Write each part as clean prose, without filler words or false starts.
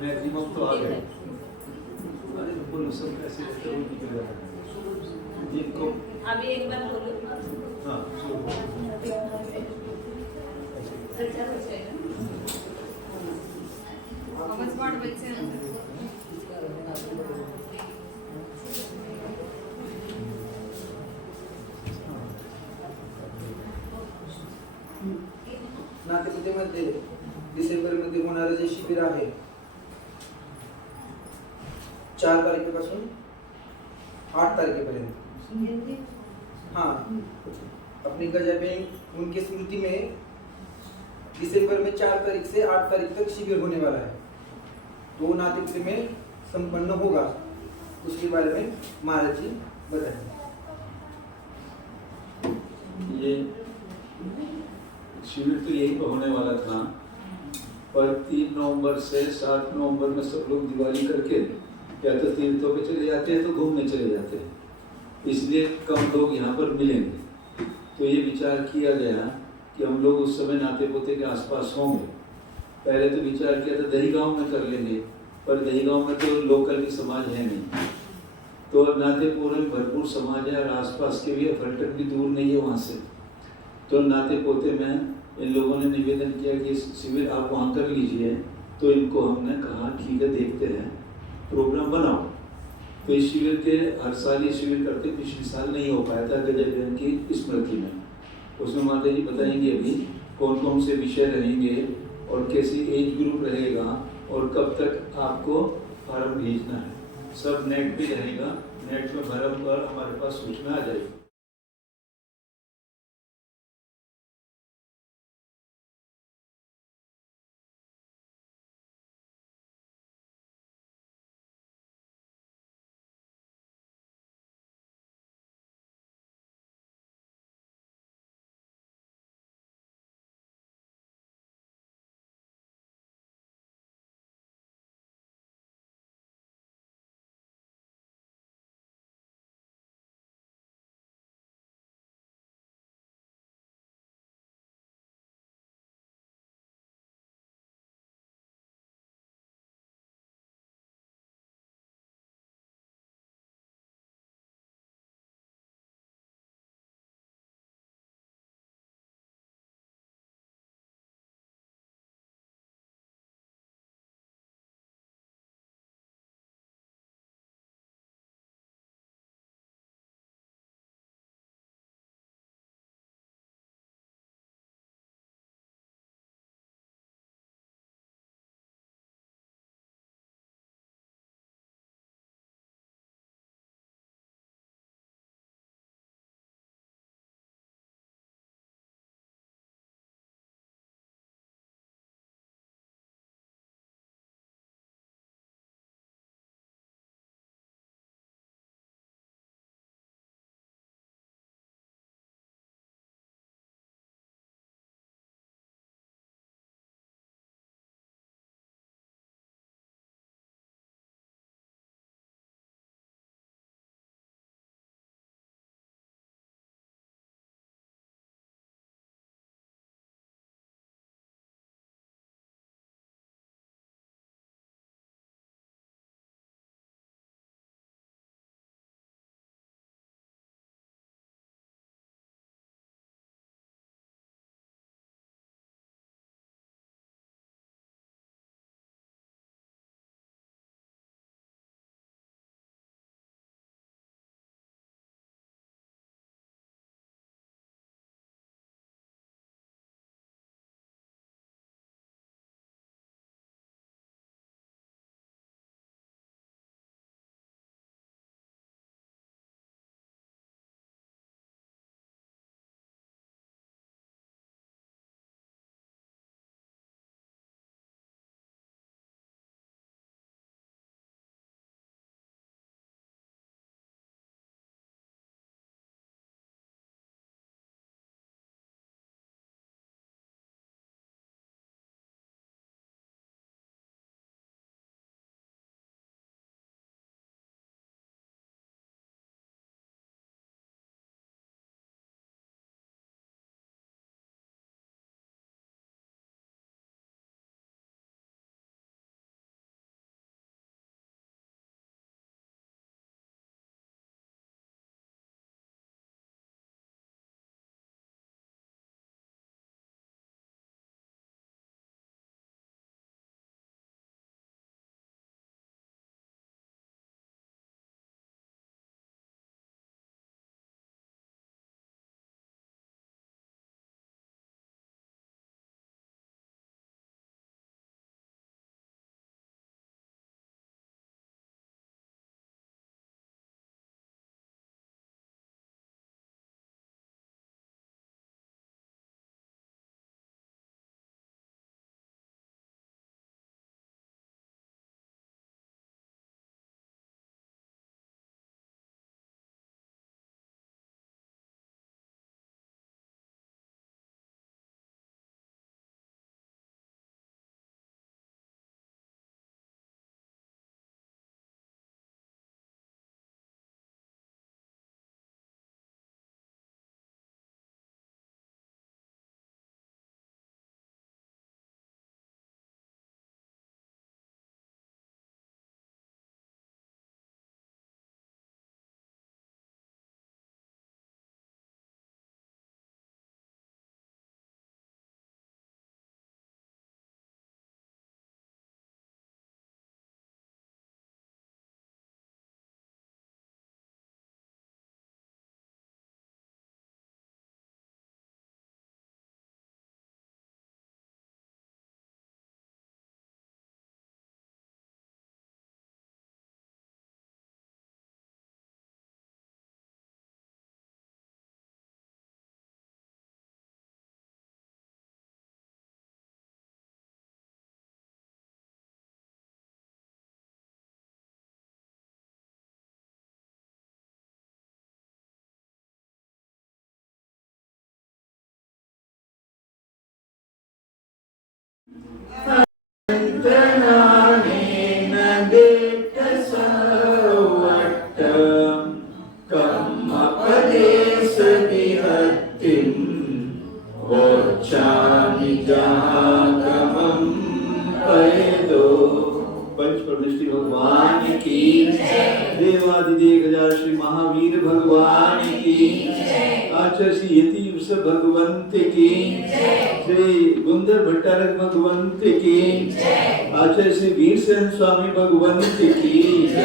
Maximum तो आ गए। अरे बोलो सब कैसे रहते हो निकल रहा है इनको। अभी एक बार बोलो। हाँ आवाज वाढवायचे नंतर नातेपुतेमध्ये डिसेंबरमध्ये होणारं जे शिबिर आहे 4 तारखेपासून 8 तारखेपर्यंत। हाँ, अपनी गजा बहन उनकी स्मृति में दिसंबर में 4 तारीख से 8 तारीख तक शिविर होने वाला है। तो नातेपुते में संपन्न होगा, उसके बारे में महाराज जी बताएंगे। ये शिविर तो यही पर होने वाला था, पर 3 नवंबर से 7 नवंबर में सब लोग दिवाली करके या तो तीर्थों पे चले जाते हैं तो घूमने चले जाते हैं, इसलिए कम लोग यहाँ पर मिलेंगे। तो ये विचार किया गया कि हम लोग उस समय नाते पोते के आसपास होंगे। पहले तो विचार किया था दही गांव में कर लेंगे, पर दही गांव में तो लोकल की समाज है नहीं, तो नातेपुर में भरपूर समाज है और आसपास के भी, फलटन भी दूर नहीं है वहाँ से। तो नाते पोते में इन लोगों ने निवेदन किया कि शिविर आप वहाँ कर लीजिए, तो इनको हमने कहा ठीक है देखते हैं, प्रोग्राम बनाओ। तो इस शिविर के हर साल ये शिविर करते, पिछले साल नहीं हो पाया था गजा बहन की स्मृति में। उसमें माता जी बताएंगे अभी कौन कौन से विषय रहेंगे और कैसी एज ग्रुप रहेगा और कब तक आपको फॉर्म भेजना है, सब नेट पे रहेगा। नेट में भरम पर हमारे पास सूचना आ जाएगी। गच्छामि जहागमं पयदो। पंच परमेष्टि भगवान की जय। देवादिदेव श्री महावीर भगवान की जय। आचार्य श्री यति वृषभ भगवंत की जय। श्री गुंदर भट्टारक भगवंत की जय। आचार्य श्री वीरसेन स्वामी भगवंत की जय।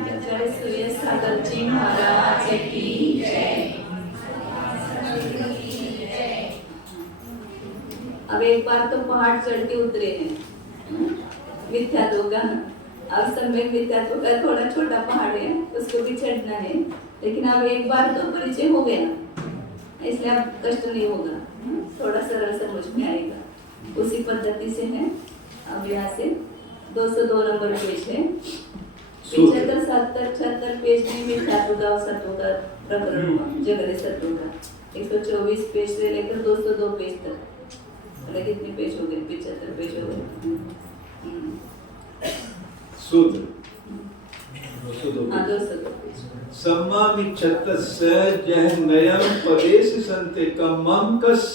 आचार्य सूर्य सागर जी महाराज की जय। अब एक बार तो पहाड़ चढ़ के उतरे हैं मिथ्यात्व का। अब सम्यक मिथ्यात्व का थोड़ा छोटा पहाड़ है, उसको भी चढ़ना है, लेकिन अब एक बार तो परिचय हो गया, इसलिए अब कष्ट नहीं होगा, थोड़ा सरल समझ में आएगा। उसी पद्धति से है। अब यहाँ से 202 नंबर पेज है। 75, 70, 76 पेज में मिथ्यात्व का और सत्व का प्रकरण हुआ, जगत सत्व का। 124 पेज से लेकर 202 पेज तक। कितने पेज हो गए? 75 पेज हो गए। सूत्र सम्मामिच्छतस्य जहन्नयं पदेश संते कम्मं कस्स।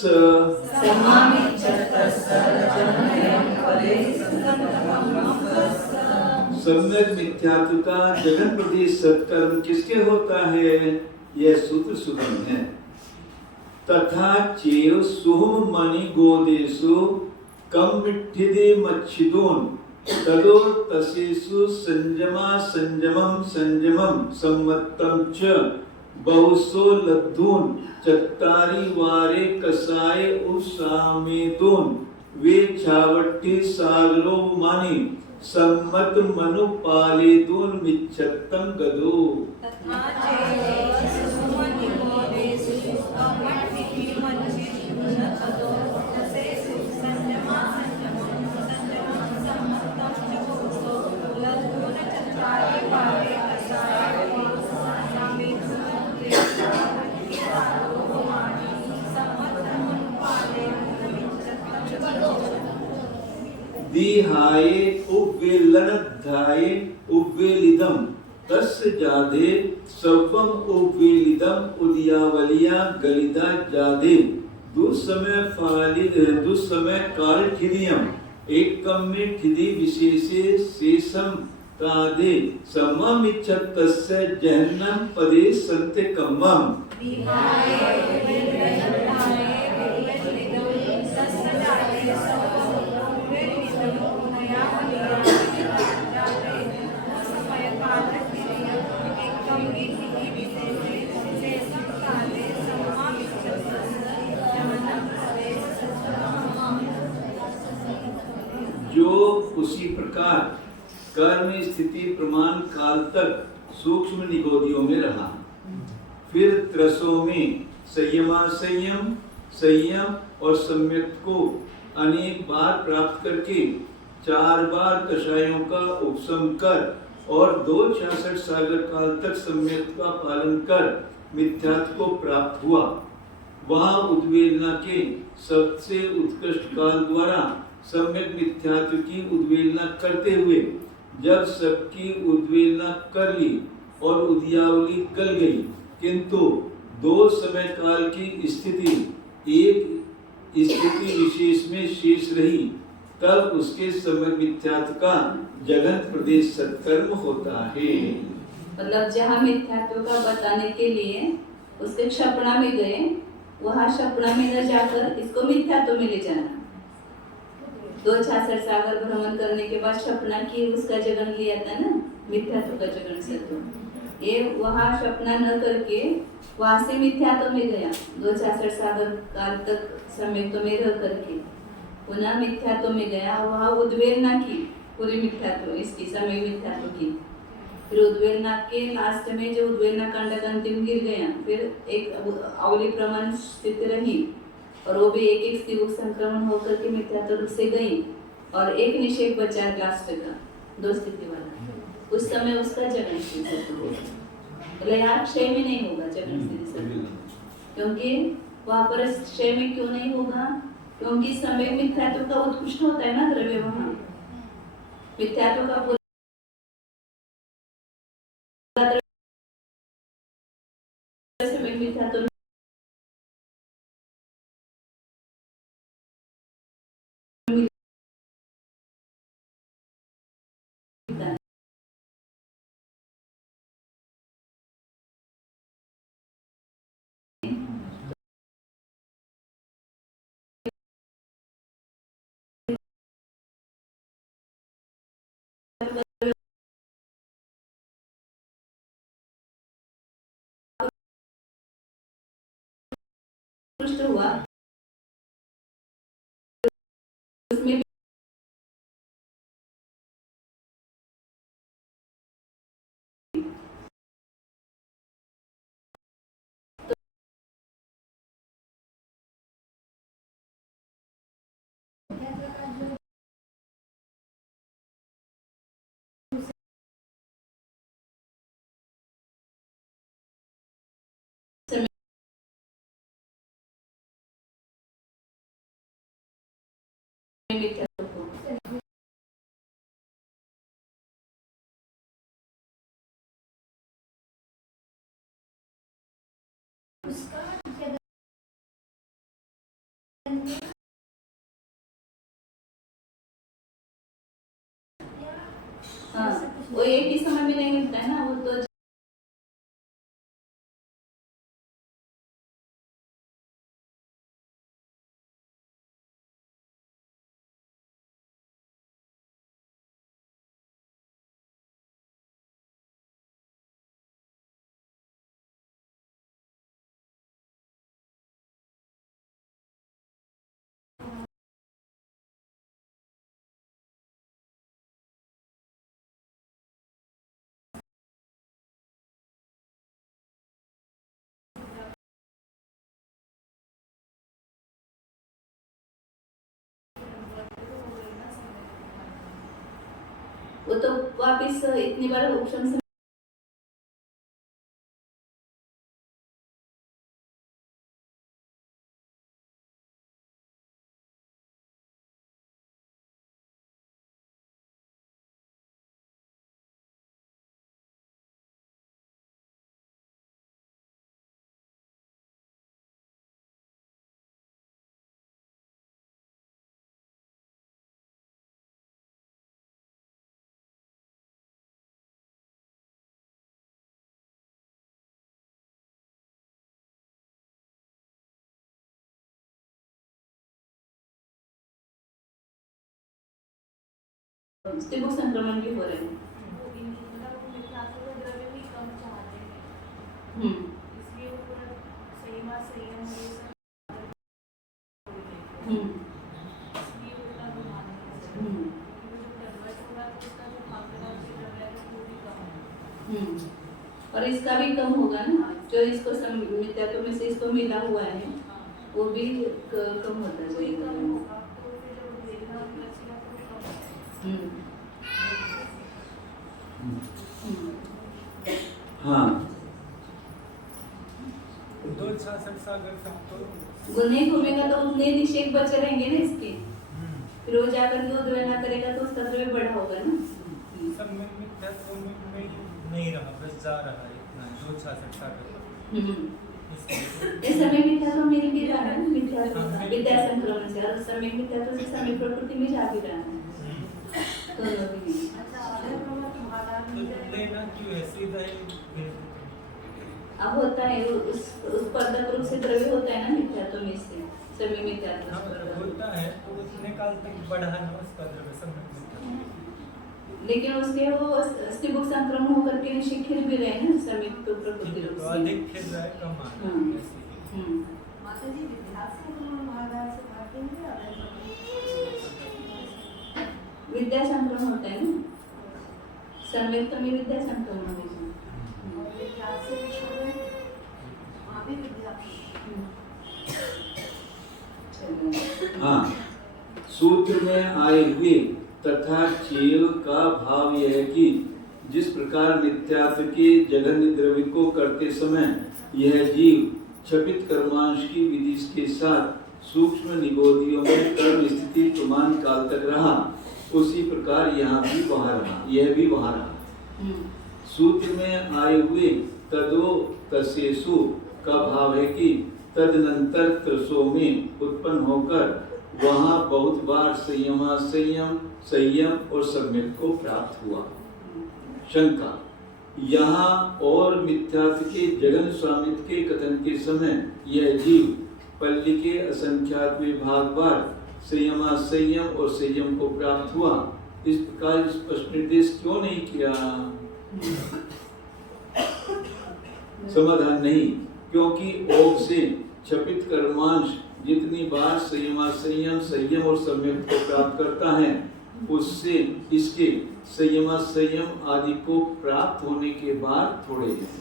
सम्यक मिथ्यात्व का जगन प्रदेश सत्कर्म किसके होता है? यह सूत्र सुगम है। तथा चेव सुहम मणि गोदेशु कम मिठ्ठिदे मच्छिदोन तदो तसेसु संजमा संजमम संजमम सम्मत्तम च बहुसो लद्धून चत्तारी वारे कसाय उसामेदून वे छावट्टी सागरो मानी सम्मत मनु पालेदून मिच्छत्तम गदो। दिहाये उपवेलनध्याये उपवेलिदम तस्य जादे सर्वम उपवेलिदम उदियावलिया गलिदा जादे दुस्समय काल ठिदियम एकम में ठिदि विशेषे शेषम तादे सममिच्छतस्य जहन्नम पदे संते कम्मम। जो उसी प्रकार कर्म स्थिति प्रमाण काल तक सूक्ष्म निगोदियों में रहा, फिर त्रसों में संयम और सम्यक को अनेक बार प्राप्त करके 4 बार कषायों का उपशम कर और 266 सागर काल तक सम्यक का पालन कर मिथ्यात्व को प्राप्त हुआ। वहाँ उद्वेलना के सबसे उत्कृष्ट काल द्वारा सम्यक मिथ्यात्व की उद्वेलना करते हुए जब सबकी उद्वेलना कर ली और उद्यावली गल गई, किंतु 2 समय काल की स्थिति एक स्थिति विशेष में शेष रही, तब उसके सम्यक मिथ्यात्व का जगत प्रदेश सत्कर्म होता है। मतलब जहाँ मिथ्यात्व का बताने के लिए उसके क्षपणा में गए, वहाँ क्षपणा में न जाकर इसको मिथ्यात्व में ले जाना। 266 सागर भ्रमण करने के बाद क्षपणा की उसका जगन लिया था ना, मिथ्यात्व का जगन सत्व। ये वहाँ क्षपणा न करके वहाँ से मिथ्यात्व में गया, 266 सागर काल तक सम्यक्त्व में रह करके पुनः मिथ्यात्व में गया। वहाँ उद्वेलना की पूरी मिथ्यात्व इसकी समय मिथ्यात्व की, फिर उद्वेलना के लास्ट में जो उद्वेलना कांड का अंतिम गिर गया, फिर एक अवली प्रमाण स्थिति रही और वो भी एक स्थिवक संक्रमण होकर के मिथ्यात्व रूप से गई और एक निषेध बचा लास्ट का 2 स्थिति वाला। उस समय उसका जगन स्थिति होगा, यार क्षय में नहीं होगा जगन स्थिति, क्योंकि वहाँ पर क्षय में क्यों नहीं होगा? क्योंकि समय मिथ्यात्व का उत्कृष्ट होता है ना द्रव्य, वहाँ मिथ्यात्व का मिथ्यात्व संतुष्ट हुआ, उसमें भी मिथ्यात्व को हाँ, वो एक ही समय में नहीं मिलता है ना, वो तो वापिस इतनी बार ऑप्शन से स्टिबुक संक्रमण भी हो रहे हैं। और इसका भी कम होगा ना, जो इसको मिथ्यात्व में से इसको मिला हुआ है वो भी कम होता जाएगा। हाँ, गुण नहीं घूमेगा तो उतने निषेध बचे रहेंगे ना इसके, फिर वो जाकर के उद्वहन करेगा तो उसका द्रव्य बढ़ा होगा ना। सब में मिथ्यात्व में नहीं रहा, बस जा रहा है इतना 266 सागर। इस समय मिथ्यात्व मिल भी रहा है, मिथ्यात्व विद्या संक्रमण से, और समय मिथ्यात्व से समय प्रकृति में जा भी रहा है। दोनों भी तो लेना क्यों है, सीधा ही अब होता है उस पर्दक रूप से द्रव्य होता है ना मिथ्यात्व में से, समय मिथ्यात्व होता है तो उतने काल तक बढ़ा ना उसका द्रव्य समय। लेकिन उसके वो स्टिबुक संक्रमण होकर के शिखिर भी रहे ना समय तो प्रकृति रूप से अधिक खेल रहा है, कम आ रहा है। माता जी विद्या संक्रमण होता है ना, संवेद में विद्या संक्रमण होता है। हाँ, सूत्र में आए हुए तथा चेव का भाव यह है कि जिस प्रकार मिथ्यात्व के जघन्य द्रव्य को करते समय यह जीव क्षपित कर्मांश की विधि के साथ सूक्ष्म निगोदियों में कर्म स्थिति प्रमाण काल तक रहा, उसी प्रकार यहाँ भी वहाँ रहा, यह भी वहाँ रहा। सूत्र में आए हुए तदो तसेसु का भाव है कि तदनंतर त्रसों में उत्पन्न होकर वहाँ बहुत बार संयम और सम्यक को प्राप्त हुआ। शंका, यहाँ और मिथ्यात्व के जगन स्वामित्व के कथन के समय यह जीव पल्ली के असंख्यात विभाग बार संयम और संयम को प्राप्त हुआ, इस प्रकार स्पष्ट निर्देश क्यों नहीं किया? समाधान नहीं, क्योंकि ओग से क्षपित कर्मांश जितनी बार संयम संयम और सम्यक को प्राप्त करता है, उससे इसके संयम आदि को प्राप्त होने के बाद थोड़े हैं।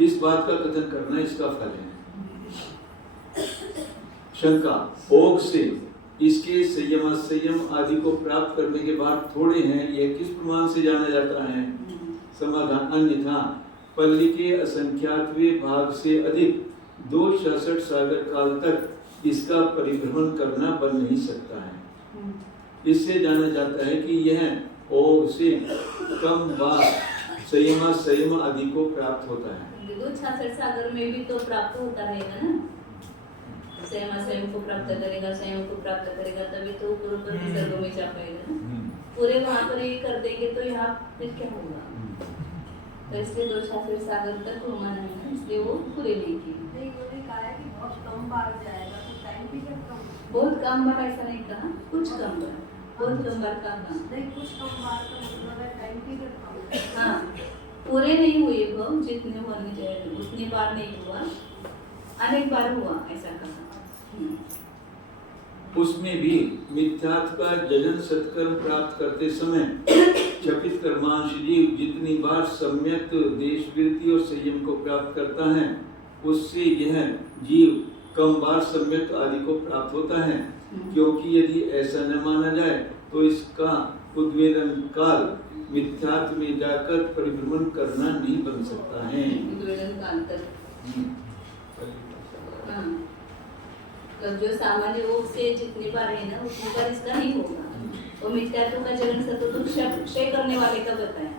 इस बात का कथन करना इसका फल है। शंका, भोग से इसके संयम आदि को प्राप्त करने के बाद थोड़े हैं, यह किस प्रमाण से जाना जाता है? समाधान, अन्यथा पल्ली के असंख्यातवें भाग से अधिक 266 सागर काल तक इसका परिभ्रमण करना बन नहीं सकता है। इससे जाना जाता है कि यह भोग से कम बार संयम आदि को प्राप्त होता है। 266 सागर में भी तो प्राप्त होता रहेगा ना, संयम को प्राप्त करेगा तभी तो ऊपर के स्वर्गों में जा पाएगा ना। पूरे वहाँ पर ये कर देंगे तो यहाँ फिर क्या होगा? तो इसलिए 266 सागर तक घूमा नहीं है, इसलिए वो पूरे नहीं किए। बहुत कम बार जाएगा तो टाइम पीरियड कम, बहुत कम बार ऐसा नहीं कहा, कुछ कम बार, बहुत कम बार का कहा नहीं, कुछ कम बार का मतलब है टाइम पीरियड कम। हाँ, पूरे नहीं हुए भोग, जितने होने चाहिए उतनी बार नहीं हुआ, अनेक बार हुआ ऐसा कहा। उसमें भी मिथ्यात्व का जजन सत्कर्म प्राप्त करते समय क्षपित कर्मांश जीव जितनी बार सम्यक देशवृत्ति और संयम को प्राप्त करता है, उससे यह जीव कम बार सम्यक आदि को प्राप्त होता है। क्योंकि यदि ऐसा न माना जाए तो इसका उद्वेलन काल मिथ्यात्व में जाकर परिभ्रमण करना नहीं बन सकता है। उद्वेलन काल तक तो जो सामान्य योग से जितनी बार है ना उतनी बार इसका नहीं होगा। और मिथ्यात्व का जगन सत्व तो क्षय करने वाले का बताया।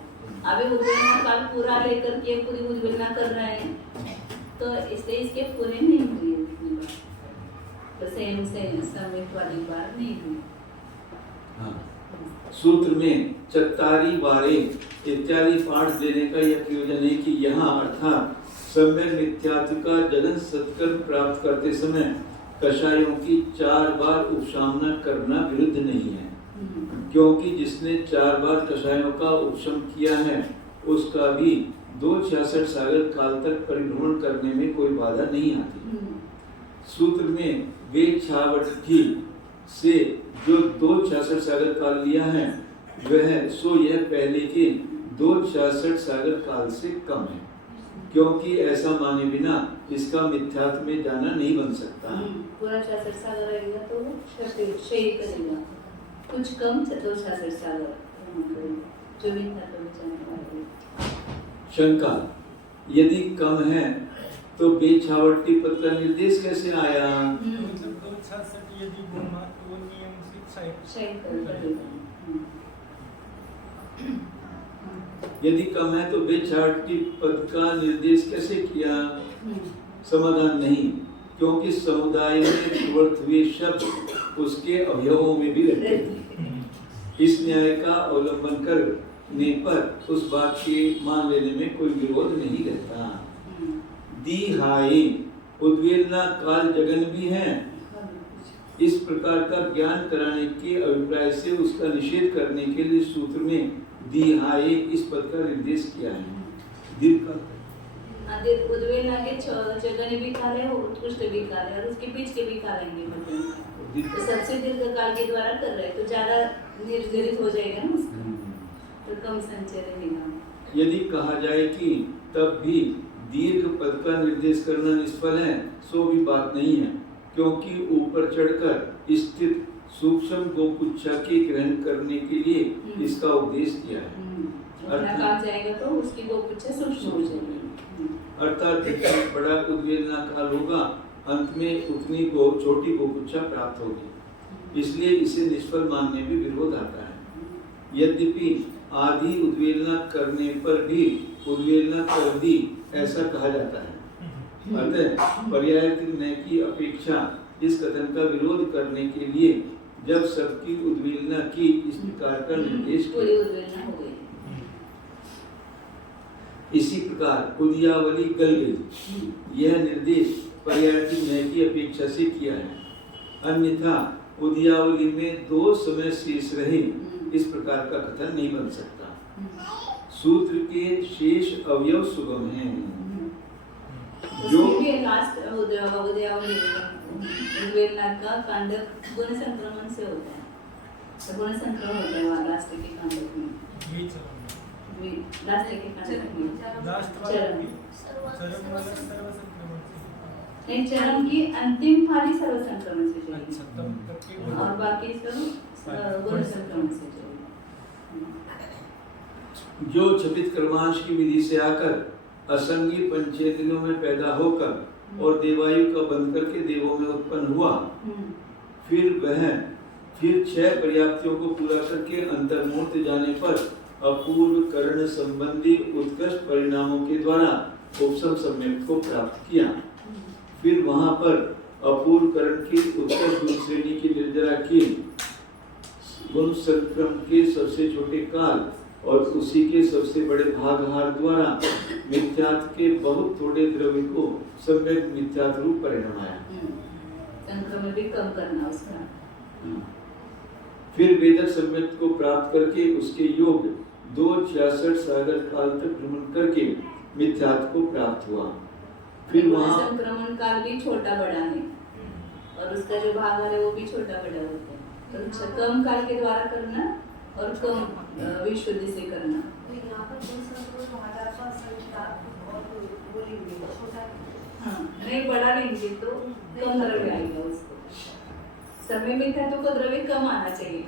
अभी उद्वेलना काल पूरा लेकर के पूरी उद्वेलना कर रहे हैं, तो इसलिए इसके पूरे नहीं हुए इतनी बार, तो सम्यक वाली बार नहीं हुई। हाँ। सूत्र में चत्तारी बारे इत्यादि पाठ देने का यह प्रयोजन है कि यहाँ अर्थात सम्यक मिथ्यात्व का जगन सत्कर्म प्राप्त करते समय कषायों की 4 बार उपशामना करना विरुद्ध नहीं है, क्योंकि जिसने 4 बार कषायों का उपशम किया है उसका भी 266 सागर काल तक परिभ्रमण करने में कोई बाधा नहीं आती। सूत्र में वे छावठी से जो 266 सागर काल लिया है वह सो यह पहले के 266 सागर काल से कम है, क्योंकि ऐसा माने बिना इसका मिथ्यात्व में जाना नहीं बन सकता। पूरा 66 सागर रहेगा तो वो क्षय करेगा, कुछ कम 266 सागर जो मिथ्यात्व में जाने वाला। शंका, यदि कम है तो बेछावटी पद का निर्देश कैसे आया? मतलब 266 यदि घूमा तो वो नियम से क्षय करेगा। यदि कम है तो बेछावटी पद का निर्देश कैसे किया? समाधान नहीं, क्योंकि समुदाय में प्रवर्त हुए शब्द उसके अवयवों में भी रहते हैं। इस न्याय का अवलंबन करने पर उस बात के मान लेने में कोई विरोध नहीं रहता। दी हाय उद्वेलना काल जगन भी है, इस प्रकार का ज्ञान कराने के अभिप्राय से उसका निषेध करने के लिए सूत्र में दी हाय इस पद का निर्देश किया है। दीर्घ उद्वेलना के जगन भी काल है, उत्कृष्ट भी काल है और उसके बीच के भी कालेंगे, मतलब तो सबसे दीर्घ काल के द्वारा कर रहे हैं तो ज्यादा निर्जरित हो जाएगा ना उसका, तो कम संचय रहेगा। यदि कहा जाए कि तब भी दीर्घ पद का निर्देश करना निष्फल है, सो भी बात नहीं है, क्योंकि ऊपर चढ़कर स्थित सूक्ष्म गोपुच्छा के ग्रहण करने के लिए इसका उपदेश किया है। अर्थात जाएगा तो उसकी गोपुच्छा सूक्ष्म हो जाएगी, अर्थात जितना बड़ा उद्वेलना काल होगा अंत में उतनी छोटी गोपुच्छा प्राप्त होगी, इसलिए इसे निष्फल मानने में विरोध आता है। यद्यपि आधी उद्वेलना करने पर भी उद्वेलना कर दी ऐसा कहा जाता है, अतः पर्याय न्याय की अपेक्षा इस कथन का विरोध करने के लिए जब सबकी उद्वेलना की इस प्रकार का निर्देश पूरी उद्वेलना हो गई। इसी प्रकार उदयावली गल गई, यह निर्देश पर्याय न्याय की अपेक्षा से किया है, अन्यथा उदयावली में 2 समय शेष रहे इस प्रकार का कथन नहीं बन सकता। सूत्र के शेष अवयव सुगम हैं। उसमें भी लास्ट उद्वेलना का कांडक गुण संक्रमण से होता है, तो गुण संक्रमण होता है वहाँ लास्ट के कांडक में, यही चरण लास्ट के कांडक में लास्ट वाला चरण भी चरण वाला सर्व संक्रमण से नहीं, चरण की अंतिम फाली सर्व संक्रमण से अच्छा चलेगी तब के और बाकी सब गुण संक्रमण से चलेगी। जो क्षपित कर्मांश की विधि से आकर असंगी पंचेंद्रियों में पैदा होकर और देवायु का बंध करके देवों में उत्पन्न हुआ, फिर 6 पर्याप्तियों को पूरा करके अंतर्मूर्त जाने पर अपूर्व कर्ण संबंधी उत्कृष्ट परिणामों के द्वारा उपशम सम्यक को प्राप्त किया। फिर वहां पर अपूर्व कर्ण की उत्कृष्ट गुण श्रेणी की निर्जरा की गुण संक्रम के सबसे छोटे काल और उसी के सबसे बड़े भागहार द्वारा मिथ्यात्व के बहुत थोड़े द्रव्य को सम्यक मिथ्यात्व रूप परिणाम आया। संक्रमण भी कम करना उसका। फिर वेदक सम्यक को प्राप्त करके उसके योग 266 सागर काल तक भ्रमण करके मिथ्यात्व को प्राप्त हुआ। फिर वहाँ संक्रमण काल भी छोटा बड़ा है और उसका जो भागहार है वो भी छोटा बड़ा होता है, तो कम काल के द्वारा करना और कम विशुद्धि से करना। तो यहाँ पर गुण संक्रमण हमारा संख्या और बोलेंगे छोटा, हाँ नहीं बड़ा लेंगे तो कम द्रव्य आएगा उसको। समय में था तो द्रव्य कम आना चाहिए,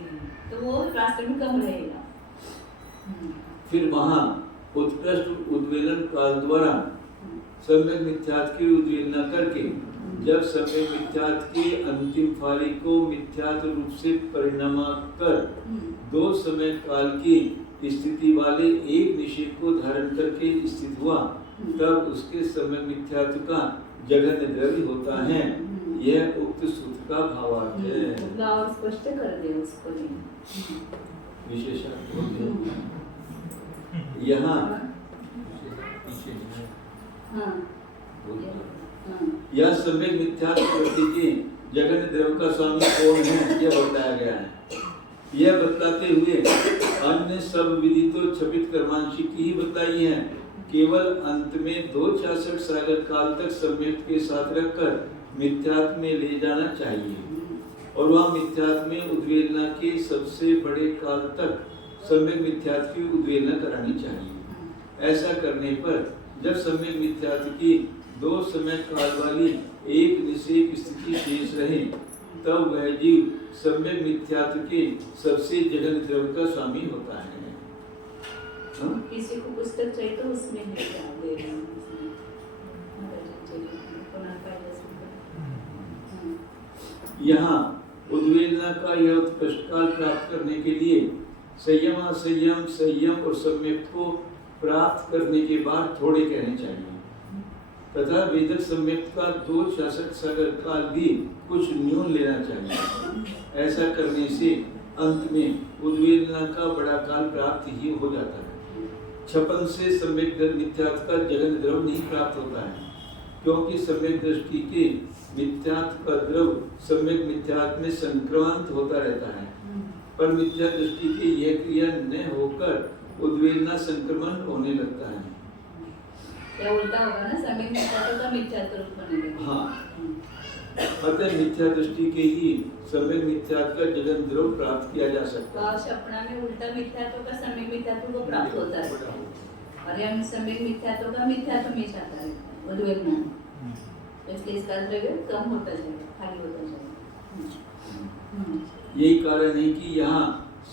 तो वो रास्ते में कम रहेगा। फिर वहाँ उत्कृष्ट उद्वेलन काल द्वारा सम्यक मिथ्यात्व की उद्वेलना करके जब सम्यक मिथ्यात्व के अंतिम फाली को मिथ्यात्व रूप से परिणाम कर 2 समय काल की स्थिति वाले एक निषेध को धारण करके स्थित हुआ, तब उसके सम्यक मिथ्यात्व का जघन्य द्रव्य होता है। यह उक्त सूत्र का भावार्थ है। और स्पष्ट कर दे उसको विशेषण यहाँ यह सम्यक मिथ्यात्व प्रति के जगन द्रव्य का स्वामी कौन है यह बताया गया है। यह बताते हुए अन्य सब विधि तो क्षपित कर्मांशी की ही बताई है, केवल अंत में 266 सागर काल तक सम्यक के साथ रखकर मिथ्यात्व में ले जाना चाहिए और वह मिथ्यात्व में उद्वेलना के सबसे बड़े काल तक सम्यक मिथ्यात्व की उद्वेलना करानी चाहिए। ऐसा करने पर जब सम्यक मिथ्यात्व की 2 समय काल वाली एक निषेध स्थिति शेष रहे, तब वह जीव सम्यक मिथ्यात्व के सबसे जघन द्रव्य का स्वामी होता है। किसी को पुस्तक चाहिए तो उसमें यहाँ उद्वेलना का यह उत्कृष्ट काल प्राप्त करने के लिए संयम असंयम संयम और सम्यक को प्राप्त करने के बाद थोड़े कहने चाहिए तथा वेदक सम्यक का 266 सागर काल भी कुछ न्यून लेना चाहिए। ऐसा करने से अंत में उद्वेलना का बड़ा काल प्राप्त ही हो जाता है। क्षपन से सम्यक मिथ्यात्व का जगन द्रव नहीं प्राप्त होता है, क्योंकि सम्यक दृष्टि के मिथ्यात्व का द्रव सम्यक मिथ्यात्व में संक्रांत होता रहता है, पर मिथ्या दृष्टि की यह क्रिया न होकर उद्वेलना संक्रमण होने लगता है। क्या उल्टा होगा ना, सम्यक मिथ्यात्व का मिथ्यात्व रूप बने लगेगा। हाँ, अतः मिथ्या दृष्टि के ही सम्यक मिथ्यात्व का जगन द्रव प्राप्त किया जा सकता है। सपना में उल्टा मिथ्यात्व का सम्यक मिथ्यात्व को प्राप्त होता है और यह सम्यक मिथ्यात्व का मिथ्यात्व में जाता है उद्वेलना, इसलिए इसका द्रव्य कम होता जाएगा, खाली होता जाएगा। यही कारण है कि यहाँ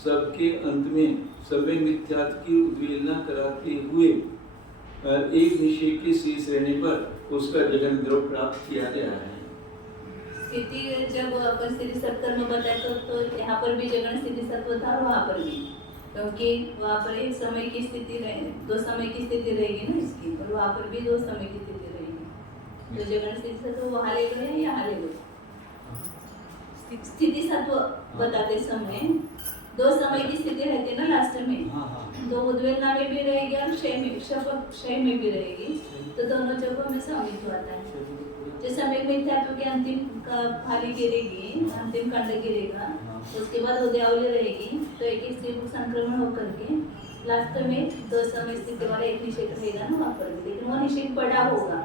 सबके अंत में सम्यक मिथ्यात्व की उद्वेलना कराते हुए एक निषेध के शेष रहने पर उसका जगन द्रव प्राप्त किया गया है। स्थिति जब अपन स्थिति सत्कर्म बताए तो यहाँ पर भी जगन स्थिति सत्व था और वहाँ पर भी, क्योंकि वहाँ पर एक समय की स्थिति रहे, 2 समय की स्थिति रहेगी ना इसकी, और वहाँ पर भी 2 समय की स्थिति रहेगी। तो जगन स्थिति सत्व वहाँ ले गए यहाँ ले गए। स्थिति सत्व बताते समय 2 समय की स्थिति रहती है ना लास्ट में, तो उद्वेलना में भी रहेगी और क्षय में भी रहेगी, तो दोनों जगहों में सामित होता है। जो समय मिथ्यात्व के अंतिम का फाली गिरेगी, अंतिम कांड गिरेगा, उसके बाद उद्यावली रहेगी, तो एक स्थिति संक्रमण होकर के लास्ट में 2 समय स्थिति वाला एक निषेध रहेगा ना वहाँ पर, लेकिन वो निषेध बड़ा होगा,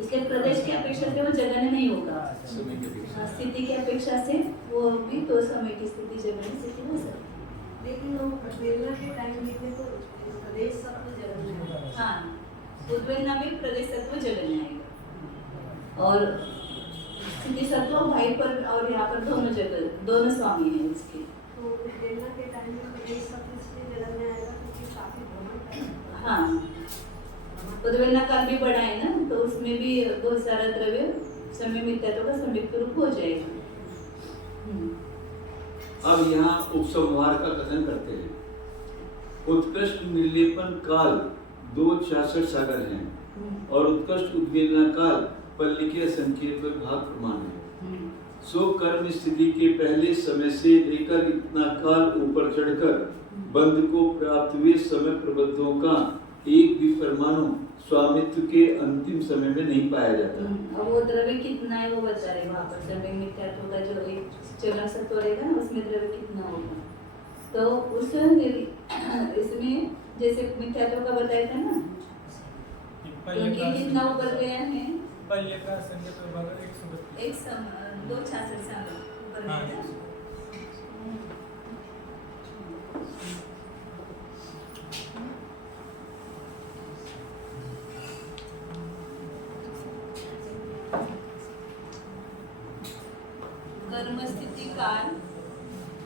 इसलिए प्रदेश की अपेक्षा से वो जगन्य नहीं होगा, समय की अपेक्षा। स्थिति की अपेक्षा से वो भी तो समय की स्थिति जगन्य स्थिति हो सकती है। लेकिन वो प्रेरणा के टाइम में तो प्रदेश सब तो जगह है। हाँ, उद्वेलना में प्रदेश तत्व जगन्य आएगा और स्थिति सत्व भाई पर और यहाँ पर दोनों जगह दोनों स्वामी हैं इसके। तो प्रेरणा के टाइम में प्रदेश सब इसलिए जगह में आएगा क्योंकि काफी भ्रमण करेगा। हाँ, उद्वेलना काल भी बड़ा है ना, तो उसमें भी बहुत सारा द्रव्य समय मिथ्यात्व का संयुक्त रूप हो जाएगा। अब यहाँ उपसंहार का कथन करते हैं। उत्कृष्ट निर्लेपन काल 266 सागर हैं और उत्कृष्ट उद्वेलना काल पल्लिके संकेत व भाग प्रमाण है। सो कर्म स्थिति के पहले समय से लेकर इतना काल ऊपर चढ़कर बंध को प्राप्त हुए समय प्रबद्धों का एक भी परमाणु स्वामित्व के अंतिम समय में नहीं पाया जाता। अब वो द्रव्य कितना है वो बता रहे वहाँ पर समय मिथ्यात्व का जो एक जगह सत्व रहेगा ना उसमें द्रव्य कितना होगा। तो उस इसमें जैसे मिथ्यात्व का बताया था ना, क्योंकि कितना ऊपर गया है पल्ले का संकेत व भाग 132। एक समय 266 साल ऊपर गया था। कर्म स्थिति काल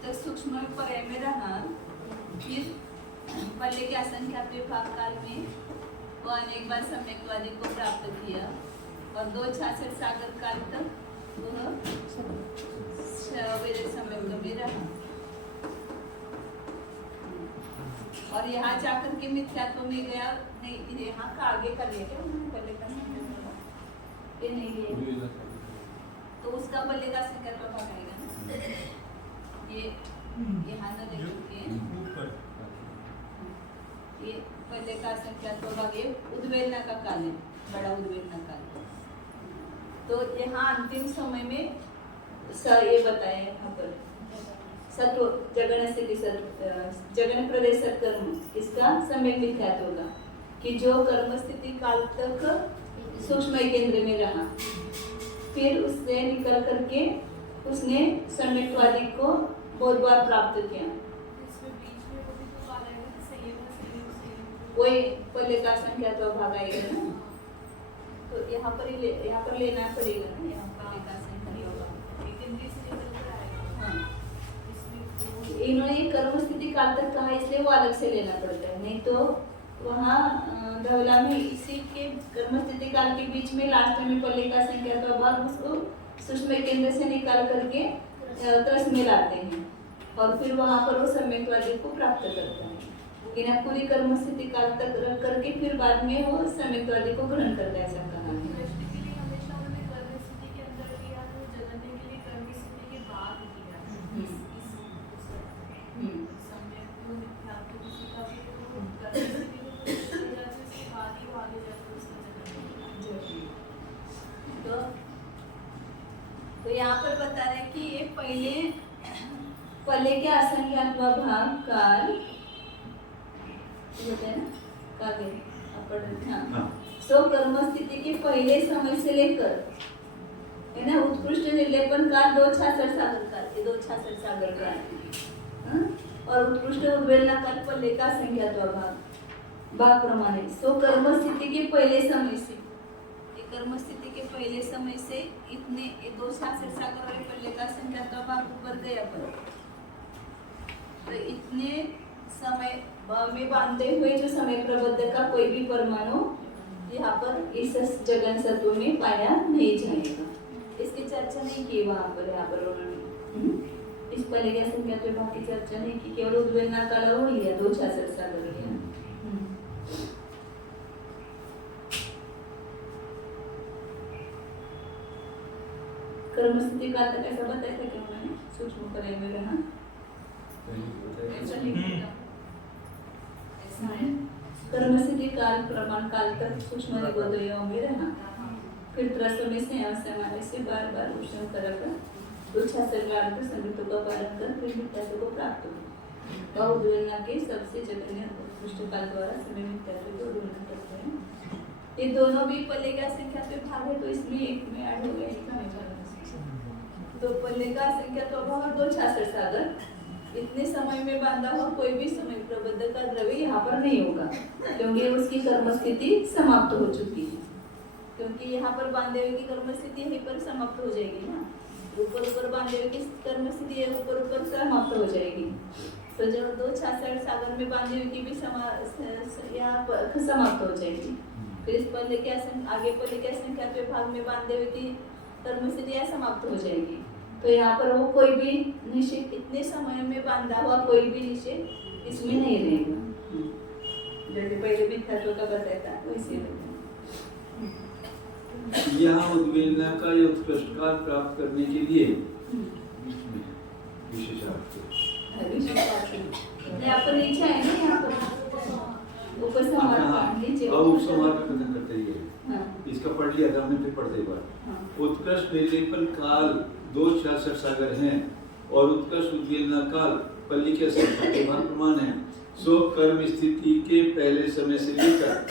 तक सूक्ष्म पर्याय में रहा, फिर पहले के असंख्यात विभाग काल में वो अनेक बार सम्यक्तवादी को प्राप्त किया और 266 सागर काल तक वह वेद सम्यक में रहा और यहाँ जाकर के मिथ्यात्व में गया। नहीं, यहाँ का आगे कर लिया क्या उन्होंने पहले का ये नहीं लिया तो उसका पहले का संकल्प भाग आएगा ना, ये यहाँ न लेके ये पहले का संकल्प भाग ये उद्वेलना का काल है, बड़ा उद्वेलना काल। तो यहाँ अंतिम समय में ये बताया यहाँ पर सत्व जगन स्थिति जगन प्रदेश सत्कर्म इसका सम्यक मिथ्यात्व होगा कि जो कर्म स्थिति काल तक सूक्ष्म केंद्र में रहा, फिर उससे निकल करके उसने सम्यक्तवादी को बहुत बार प्राप्त किया। वही पहले का संख्या तो भाग आएगा ना, तो यहाँ पर लेना पड़ेगा ना, यहाँ पहले का संख्या होगा। हाँ, इन्होंने ये कर्म स्थिति काल तक कहा इसलिए वो अलग से लेना पड़ता है, नहीं तो वहाँ धवला में इसी के कर्म स्थिति काल के बीच में लास्ट में पल्ले का संख्या का भाग उसको सूक्ष्म केंद्र से निकाल करके त्रस में लाते हैं और फिर वहाँ पर वो सम्यक्तवादी को प्राप्त करता है। लेकिन पूरी कर्म स्थिति काल तक रख करके फिर बाद में वो सम्यक्तवादी को ग्रहण करता है, ऐसा कहा है। तो यहाँ पर बता रहे कि ये पहले के असंख्यात भाग काल होते हैं ना कागे हाँ। सो कर्म स्थिति के पहले समय से लेकर है ना उत्कृष्ट निर्लेपन काल 266 सागर काल, ये 266 सागर काल और उत्कृष्ट उद्वेलना काल पहले का असंख्यात भाग प्रमाणे। सो कर्म स्थिति के पहले समय से कर्म स्थिति के पहले समय से इतने 266 सागर वाले पहले का संख्या भाग ऊपर गया पर तो इतने समय में बांधे हुए जो समय प्रबद्ध का कोई भी परमाणु यहाँ पर इस जगन सत्व में पाया नहीं जाएगा। इसकी चर्चा नहीं की वहाँ पर उन्होंने इस पहले के संख्या भाग की चर्चा नहीं की, केवल उद्वेलना काल और लिया 266 सागर लिया। कर्म स्थिति काल तक ऐसा बताया था कि उन्होंने सूक्ष्म पर्याय में रहा, ऐसा लिखा ऐसा है। कर्म स्थिति काल प्रमाण काल तक सूक्ष्म निगोदयों में रहा, फिर त्रस में से असमाने से बार बार उष्ण करकर 266 काल संगतों का पालन कर फिर मिथ्यात्व को प्राप्त हो। वह उद्वेलना के सबसे जघन्य उत्कृष्ट काल द्वारा समय मिथ्यात्व को उद्वेलना करते हैं। ये दोनों भी पल्ले का संख्या पे भाग है, तो इसमें एक में ऐड हो गया। तो पल्ले का संख्या तो अभाव 2 66 सागर, इतने समय में बांधा हुआ कोई भी समय प्रबंध का द्रव्य यहाँ पर नहीं होगा, क्योंकि उसकी कर्म स्थिति समाप्त हो चुकी है। क्योंकि यहाँ पर बांधे हुए की कर्म स्थिति यहीं पर समाप्त हो जाएगी ना, ऊपर ऊपर बांधे हुए की कर्म स्थिति है ऊपर ऊपर समाप्त हो जाएगी। तो जब 2 66 सागर में बांधे हुए की भी यहाँ पर समाप्त हो जाएगी। फिर इस पल्ले के आगे पल्ले के संख्या पे भाग में बांधे हुए की कर्म स्थिति समाप्त हो जाएगी। तो यहाँ पर वो कोई भी निषेध, इतने समय में बांधा हुआ कोई भी निषेध इसमें नहीं रहेगा। जैसे पहले मिथ्यात्व का बताया था वैसे यहाँ उद्वेलना का या उत्कृष्ट काल प्राप्त करने के लिए विशेषार्थ यहाँ पर नीचे है ना, यहाँ पर उपसंहार नीचे अब उपसंहार का कथन करते ही है। हाँ। इसका पढ़ लिया था हमने, फिर पढ़ते एक बार। हाँ। उत्कृष्ट निर्लेपन काल 2 66 सागर हैं और उत्कृष्ट उद्वेलना काल पल्ली के संख्या के भाग प्रमाण है। सो कर्म स्थिति के पहले समय से लेकर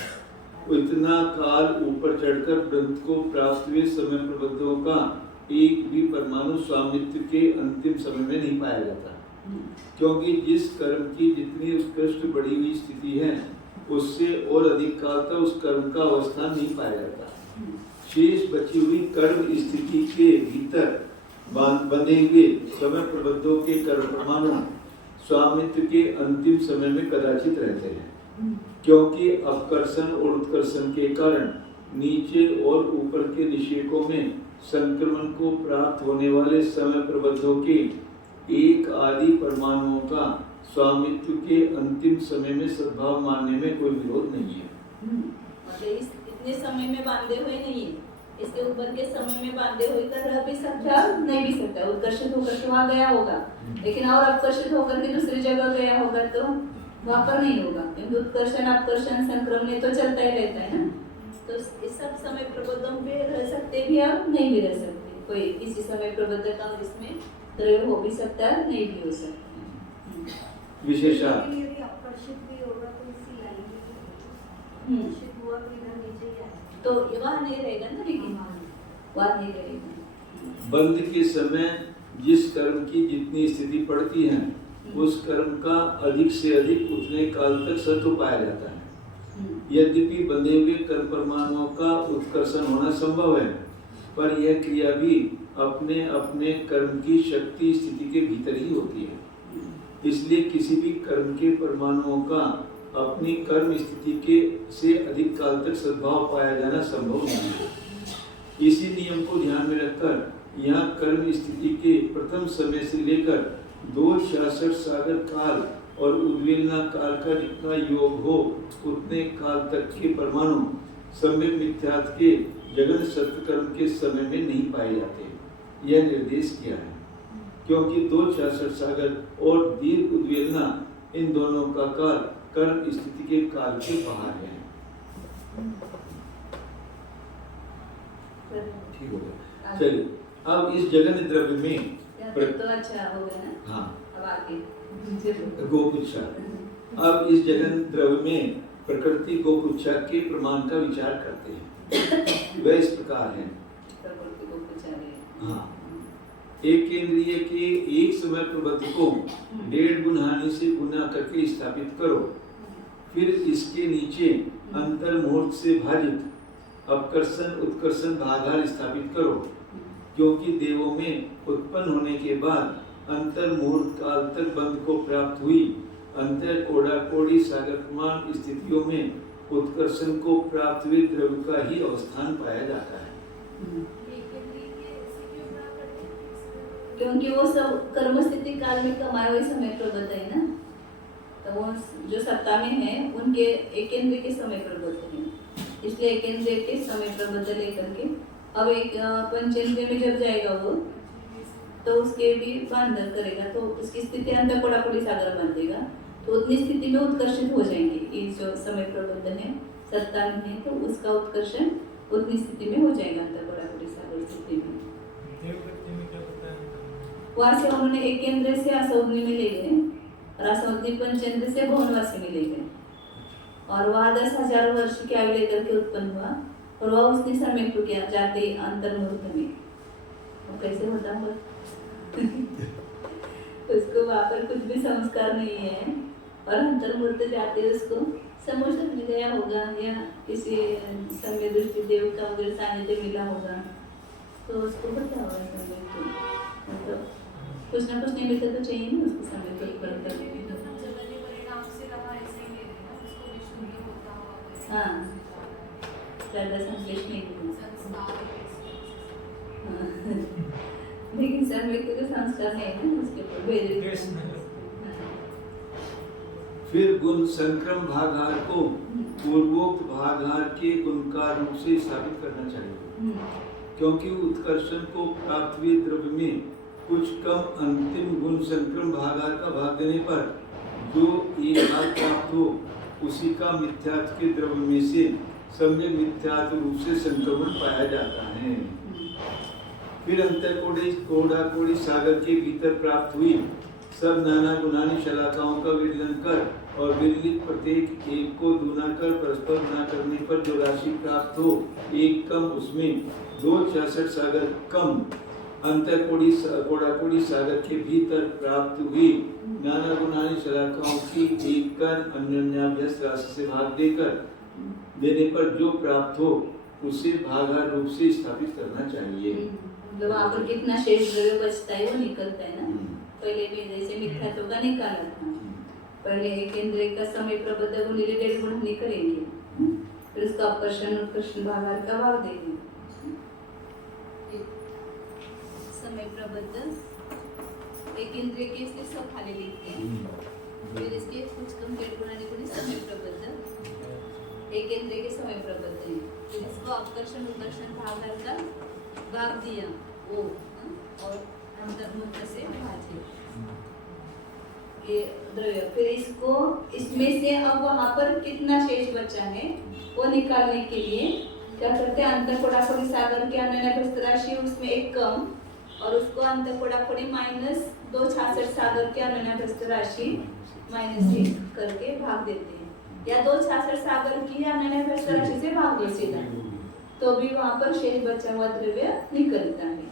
इतना काल ऊपर चढ़कर ग्रंथ को प्राप्त हुए समय प्रबंधों का एक भी परमाणु स्वामित्व के अंतिम समय में नहीं पाया जाता, क्योंकि जिस कर्म की जितनी उत्कृष्ट बढ़ी हुई स्थिति है उससे और अधिक काल तक उस कर्म का अवस्थान नहीं पाया जाता। शेष बची हुई कर्म स्थिति के भीतर बंधे हुए समय प्रबंधों के कर्म परमाणु स्वामित्व के अंतिम समय में कदाचित रहते हैं, क्योंकि अपकर्षण और उत्कर्षण के कारण नीचे और ऊपर के निषेकों में संक्रमण को प्राप्त होने वाले समय प्रबंधों के एक आदि परमाणुओं का स्वामित्व के अंतिम समय में सद्भाव मानने में कोई विरोध नहीं है। मतलब इतने समय में बांधे हुए नहीं है, इसके ऊपर के समय में बांधे हुए का रह भी सकता नहीं भी सकता, उत्कर्षित होकर के वहाँ गया होगा, लेकिन और अपकर्षित होकर के दूसरी जगह गया होगा तो वहाँ पर नहीं होगा, क्योंकि उत्कर्षण अपकर्षण संक्रमण तो चलता ही रहता है ना। तो इस सब समय प्रबंधों पे रह सकते भी और नहीं भी रह सकते, कोई किसी समय प्रबंध का इसमें प्रयोग हो भी सकता है, नहीं भी हो सकता। विशेषा यदि अपकर्षित भी होगा तो इसी लाइन में अपकर्षित हुआ तो इधर नीचे ही आएगा, तो वहाँ नहीं रहेगा ना, लेकिन वहाँ नहीं रहेगा। बंध के समय जिस कर्म की जितनी स्थिति पड़ती है उस कर्म का अधिक से अधिक उतने काल तक सत्व पाया जाता है। यद्यपि बंधे हुए कर्म परमाणुओं का उत्कर्षण होना संभव है, पर यह क्रिया भी अपने अपने कर्म की शक्ति स्थिति के भीतर ही होती है। इसलिए किसी भी कर्म के परमाणुओं का अपनी कर्म स्थिति के से अधिक काल तक सद्भाव पाया जाना संभव नहीं है। इसी नियम को ध्यान में रखकर यहाँ कर्म स्थिति के प्रथम समय से लेकर 2 66 सागर काल और उद्वेलना काल का जितना योग हो उतने काल तक के परमाणु सम्यक मिथ्यात्व के जगन सत्कर्म के समय में नहीं पाए जाते, यह निर्देश किया है। क्योंकि 2 66 सागर और दीर्घ उद्वेलना इन दोनों का काल कर्म स्थिति के काल के बाहर है। ठीक हो गया। चलिए अब इस जगन द्रव्य में तो अच्छा हो गया ना। हाँ, अब आगे गोपुच्छा। अब इस जगन द्रव्य में प्रकृति गोपुच्छा के प्रमाण का विचार करते हैं। वह इस प्रकार है। प्रकृति को पुच्छा हाँ, एक केंद्रीय के एक समय प्रबंध को 1.5 गुण हानि से गुना करके स्थापित करो, फिर इसके नीचे अंतर मुहूर्त से भाजित अपकर्षण उत्कर्षण भागार स्थापित करो, क्योंकि देवों में उत्पन्न होने के बाद अंतर मुहूर्त काल तक बंध को प्राप्त हुई अंतर कोड़ा कोड़ी सागर प्रमाण स्थितियों में उत्कर्षण को प्राप्त हुए द्रव्य का ही अवस्थान पाया जाता है। क्योंकि वो सब कर्म स्थिति काल में कमाए हुए समय प्रबंध है ना, तो वो जो सत्ता में है उनके एक केंद्र के समय प्रबंध है, इसलिए एक केंद्र के समय प्रबंध लेकर के अब एक पंचेंद्रिय में जब जाएगा वो तो उसके भी बांधन करेगा, तो उसकी स्थिति अंतर कोड़ाकोड़ी सागर बांधेगा, तो उतनी स्थिति में उत्कर्षित हो जाएंगे। ये जो समय प्रबंधन है सत्ता में है तो उसका उत्कर्षण उतनी स्थिति में हो जाएगा अंतर कोड़ाकोड़ी सागर स्थिति में। वहाँ से उन्होंने एक केंद्र से आसौदनी में ले गए और आसौदनी पंचेंद्र से भुवनवासी में ले गए, और वह 10,000 वर्ष की आयु लेकर के उत्पन्न हुआ और वह उसने समय तो किया जाते अंतर्मुहूर्त में। वो कैसे होता होगा? उसको वहाँ पर कुछ भी संस्कार नहीं है और अंतर्मुहूर्त जाते उसको समुद्र में गया होगा या किसी समय दृष्टि देव का वगैरह सानिध्य मिला होगा तो उसको पता होगा समय तो मतलब कुछ ना कुछ निमित्त तो चाहिए ना उसको समय तो उत्पन्न करने की। हाँ ज़्यादा संश्लेष नहीं होता। हाँ। लेकिन सर में तो संस्कार नहीं है ना उसके ऊपर भेद। फिर गुण संक्रम भागार को पूर्वोक्त भागार के गुणकार रूप से स्थापित करना चाहिए, क्योंकि उत्कर्षण को प्राप्त हुए द्रव्य में कुछ कम अंतिम गुण संक्रम भागार का भाग देने पर जो एक भाग प्राप्त हो उसी का मिथ्यात्व के द्रव्य में से सम्यक मिथ्यात्व रूप से संक्रमण पाया जाता है। फिर अंतःकोड़ी सागर के भीतर प्राप्त हुई सब नाना गुणानी शलाकाओं का विलीन कर और विलीन प्रत्येक एक को दूना कर परस्पर गुना करने पर जो राशि प्राप्त हो एक कम उसमें 266 सागर कम अंतःकोड़ी सागर के भीतर प्राप्त हुई नाना गुणानी शलाकाओं की एक कण अन्योन्याभ्यास राशि से भाग देने पर जो प्राप्त हो उसे भागार रूप से स्थापित करना चाहिए। मतलब वहाँ पर कितना शेष द्रव्य बचता है वो निकलता है ना। पहले भी जैसे मिथ्यात्व का निकाला था, पहले एक इंद्रिय का समय प्रबंध गुणिले 1.5 गुण करेंगे, फिर उसका आकर्षण उत्कर्षण भागार का भाग देंगे। समय प्रबंध एक इंद्रिय के इसके सब खाली लिखते हैं, फिर इसके कुछ कम 1.5 गुण समय प्रबंध एक इंद्रिय के समय प्रबंध है, फिर इसको आकर्षण उत्कर्षण भागार का भाग दिया वो और अंतर्मुहूर्त से विभाजित ये द्रव्य। फिर इसको इसमें से अब वहाँ पर कितना शेष बचा है वो निकालने के लिए क्या करते हैं, अंतःकोड़ी सागर के अन्योन्याभ्यस्त राशि उसमें एक कम और उसको अंतःकोड़ी माइनस 266 सागर के अन्योन्याभ्यस्त राशि -1 करके भाग देते हैं, या 266 सागर की अन्योन्याभ्यस्त राशि से भाग दो सीधा, तो भी वहाँ पर शेष बचा हुआ द्रव्य निकलता है।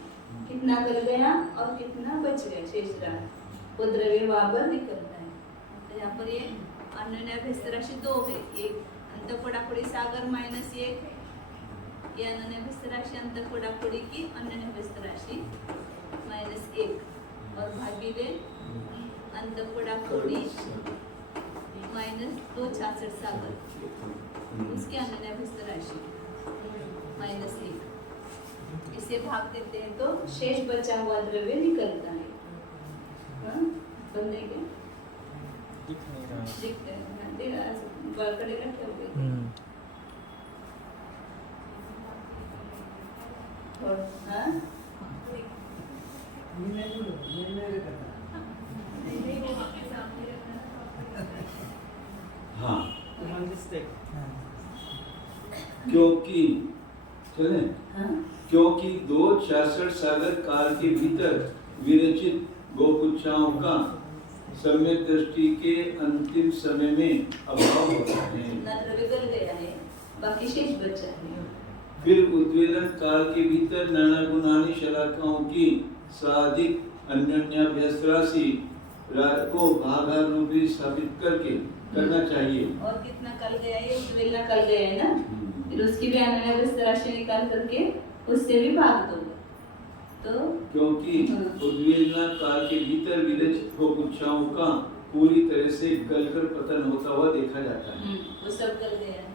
कितना कर गया और कितना बच गया शेष रहा वो द्रव्य वहाँ पर निकलता है। तो यहाँ पर ये अन्योन्याभ्यस्त राशि 2 है, एक अंतःकोड़ी सागर -1 है, ये अन्योन्याभ्यस्त राशि अंतःकोड़ी की अन्योन्याभ्यस्त राशि -1 और भागिले अंतःकोड़ी -266 सागर उसकी अन्योन्याभ्यस्त राशि -1 इसे भाग देते हैं तो शेष बचा हुआ द्रव्य निकलता है। बनने के दिख नहीं रहा, दिखते हैं बड़े रखे हुए और हाँ हाँ मिस्टेक क्योंकि चले हाँ क्योंकि 266 सागर काल के भीतर विरचित गोपुच्छाओं का सम्यक दृष्टि के अंतिम समय में अभाव होता है, द्रव्य गल गया है, बाकी शेष बचा है। फिर उद्वेलन काल के भीतर नाना गुणानी शलाकाओं की साधिक अन्योन्याभ्यस्त राशि को भागार रूप में स्थापित करके करना चाहिए। और कितना कल गया ये उद्वेलना कल गया है ना, फिर उसकी भी अन्योन्याभ्यस्त राशि निकाल करके उससे भी भाग दो तो क्योंकि उद्वेलना काल के भीतर विरचित गोपुच्छाओं का पूरी तरह से गलकर पतन होता हुआ देखा जाता है। वो सब गल गया है,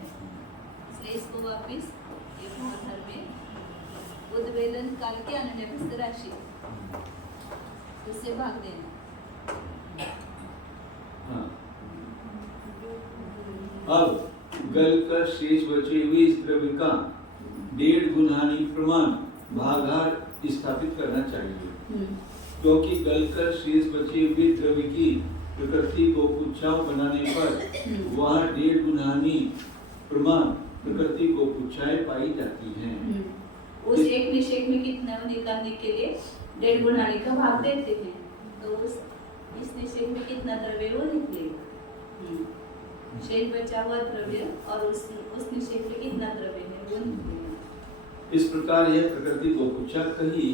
इसलिए इसको वापस ये भागार में उद्वेलन काल की अन्योन्याभ्यस्त राशि उससे भाग देना। हाँ। अब गल कर शेष बचे हुए इस द्रव्य का 1.5 गुणानी प्रमाण भागार स्थापित करना चाहिए, क्योंकि गल कर शेष बचे हुए द्रव्य की प्रकृति को पुच्छाओं बनाने पर वहाँ 1.5 गुणानी प्रमाण प्रकृति को पुच्छाएं पाई जाती हैं। उस एक निषेक में कितना निकालने के लिए 1.5 गुणानी का भाग देते हैं, तो उस इस निषेक में कितना द्रव्य वो निकलेगा। शेष बचा हुआ द्रव्य और उस निषेध में कितना द्रव्य है वो निकलेगा। इस प्रकार यह प्रकृति गोपुच्छा कही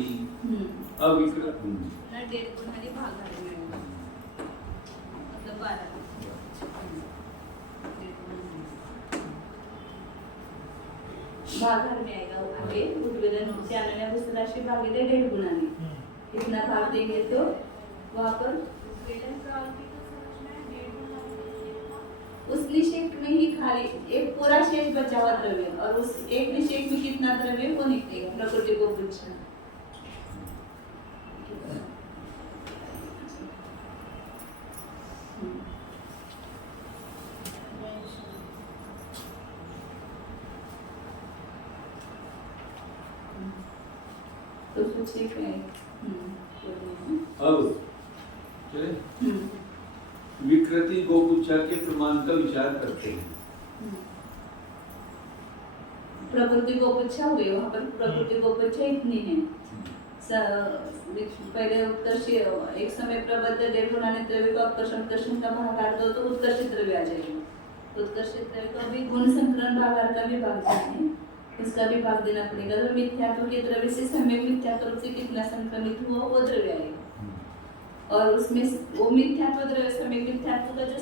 अविकृत ना 1.5 गुणाने भागाने मिळेल मतलब 12 भागार में आएगा आगे उद्वेलन से अनन्य वस्तु राशि भागिले 1.5 गुणाने इतना भाग देंगे तो वहाँ पर वेलन काल की तो समझना है 1.5 गुना उस निषेक में ही खाली एक पूरा शेष बचा हुआ द्रव्य और उस एक निषेक में कितना द्रव्य वो निकलेगा प्रकृति को पूछना। तो कुछ एक है अब चले विकृति गोपुच्छा के प्रमाण का विचार करते हैं। प्रकृति को पूछा हुए वहाँ पर प्रकृति को पूछा इतनी है पहले उत्कर्ष एक समय प्रबद्ध 1.5 गुणाने द्रव्य का उत्कर्षण का भागार दो तो उत्कर्षित द्रव्य आ जाएगा। उत्कर्षित द्रव्य का भी गुण संकरण भागार का भी भाग देना है उसका भी भाग देना पड़ेगा। तो मिथ्यात्व के द्रव्य से सम्यक मिथ्यात्व रूप से कितना संक्रमित हुआ वो द्रव्य आएगा और उसमें वो मिथ्यात्व द्रव्य सम्यक मिथ्यात्व का जो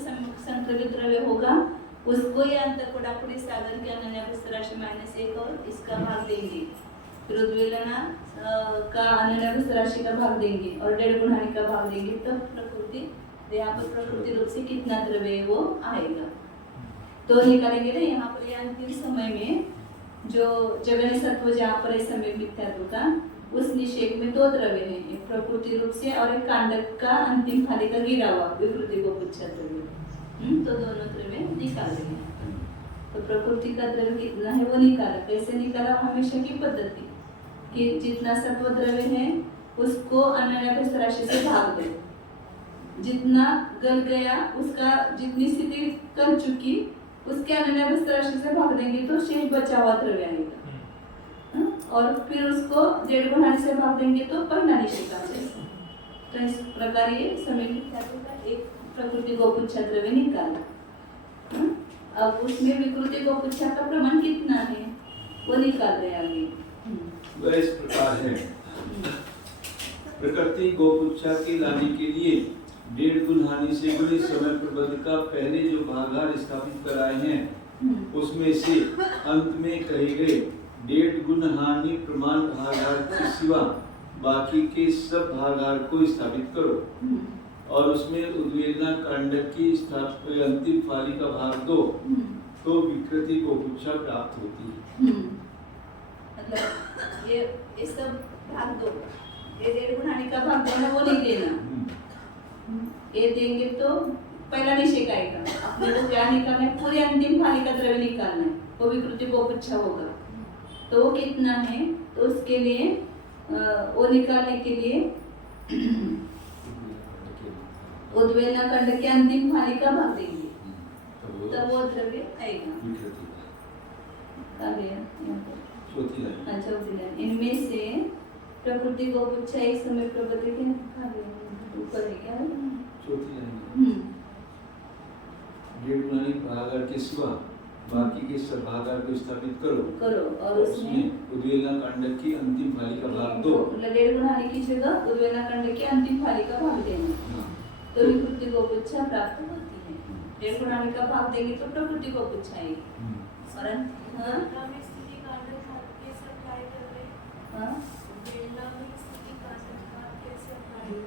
संक्रमित द्रव्य होगा उसको ये अंतर कोडाकुड़ी सागर के अनन्य राशि -1 और इसका भाग देंगे। फिर उद्वेलना का अनन्य राशि का भाग देंगे और 1.5 गुणाने का भाग देंगे तब प्रकृति यहाँ पर प्रकृति रूप से कितना द्रव्य है वो आएगा। तो निकालेंगे ना यहाँ पर अंतिम समय में जो जगन्य सत्व जहाँ पर है सम्यक मिथ्यात्व का उस निषेक में 2 द्रव्य हैं एक प्रकृति रूप से और एक कांडक का अंतिम फाली का गिरा हुआ विकृति को पूछा द्रव्य। तो दोनों द्रव्य निकालेंगे। तो प्रकृति का द्रव्य कितना है वो निकाला। कैसे निकाला? हमेशा की पद्धति कि जितना सत्व द्रव्य है उसको अनन्य राशि से भाग दे जितना गल गया उसका जितनी स्थिति कर चुकी उसके अनन्य राशि से भाग देंगे तो शेष बचा हुआ द्रव्य आएगा और फिर उसको 1.5 गुणाने से भाग देंगे तो पहला निषेध आ जाएगा। तो इस प्रकार ये सम्यक मिथ्यात्व का एक प्रकृति गोपुच्छा द्रव्य निकाला। अब उसमें विकृति गोपुच्छा का प्रमाण कितना है वो निकाल रहे आगे। वह इस प्रकार है प्रकृति गोपुच्छा के लाने के लिए 1.5 गुणाने से बड़े समय प्रबंध का पहले जो भागार स्थापित कराए हैं उसमें से अंत में कहे गए 1.5 गुणाने प्रमाण भागार के सिवा बाकी के सब भागार को स्थापित करो और उसमें उद्वेलना कांडक की अंतिम फाली का भाग दो तो विकृति गोपुच्छा प्राप्त होती है। मतलब ये सब भाग दो ये 1.5 गुणाने का भाग देना वो नहीं देना ये देंगे तो पहला निषेक आएगा। अपने को क्या निकालना है पूरी अंतिम फाली का द्रव्य निकालना है वो विकृति गोपुच्छा होगा। तो वो कितना है तो उसके लिए वो निकालने के लिए उद्वेलना कांड के अंतिम फाली का भाग देंगे तब वो द्रव्य आएगा। इनमें से प्रकृति गोपुच्छा एक समय प्रबद्ध के ऊपर है क्या चौथी लाइन 1.5 गुणाने भागार के सिवा बाकी के सब भागार को स्थापित करो और उसमें उद्वेलना कांडक की अंतिम फाली का भाग दो। 1.5 गुणाने की जगह उद्वेलना कांड की अंतिम फाली का भाग देना तो विकृति गोपुच्छा प्राप्त होती है। 1.5 गुणाने का भाग देंगे तो प्रकृति गोपुच्छा आएगी। और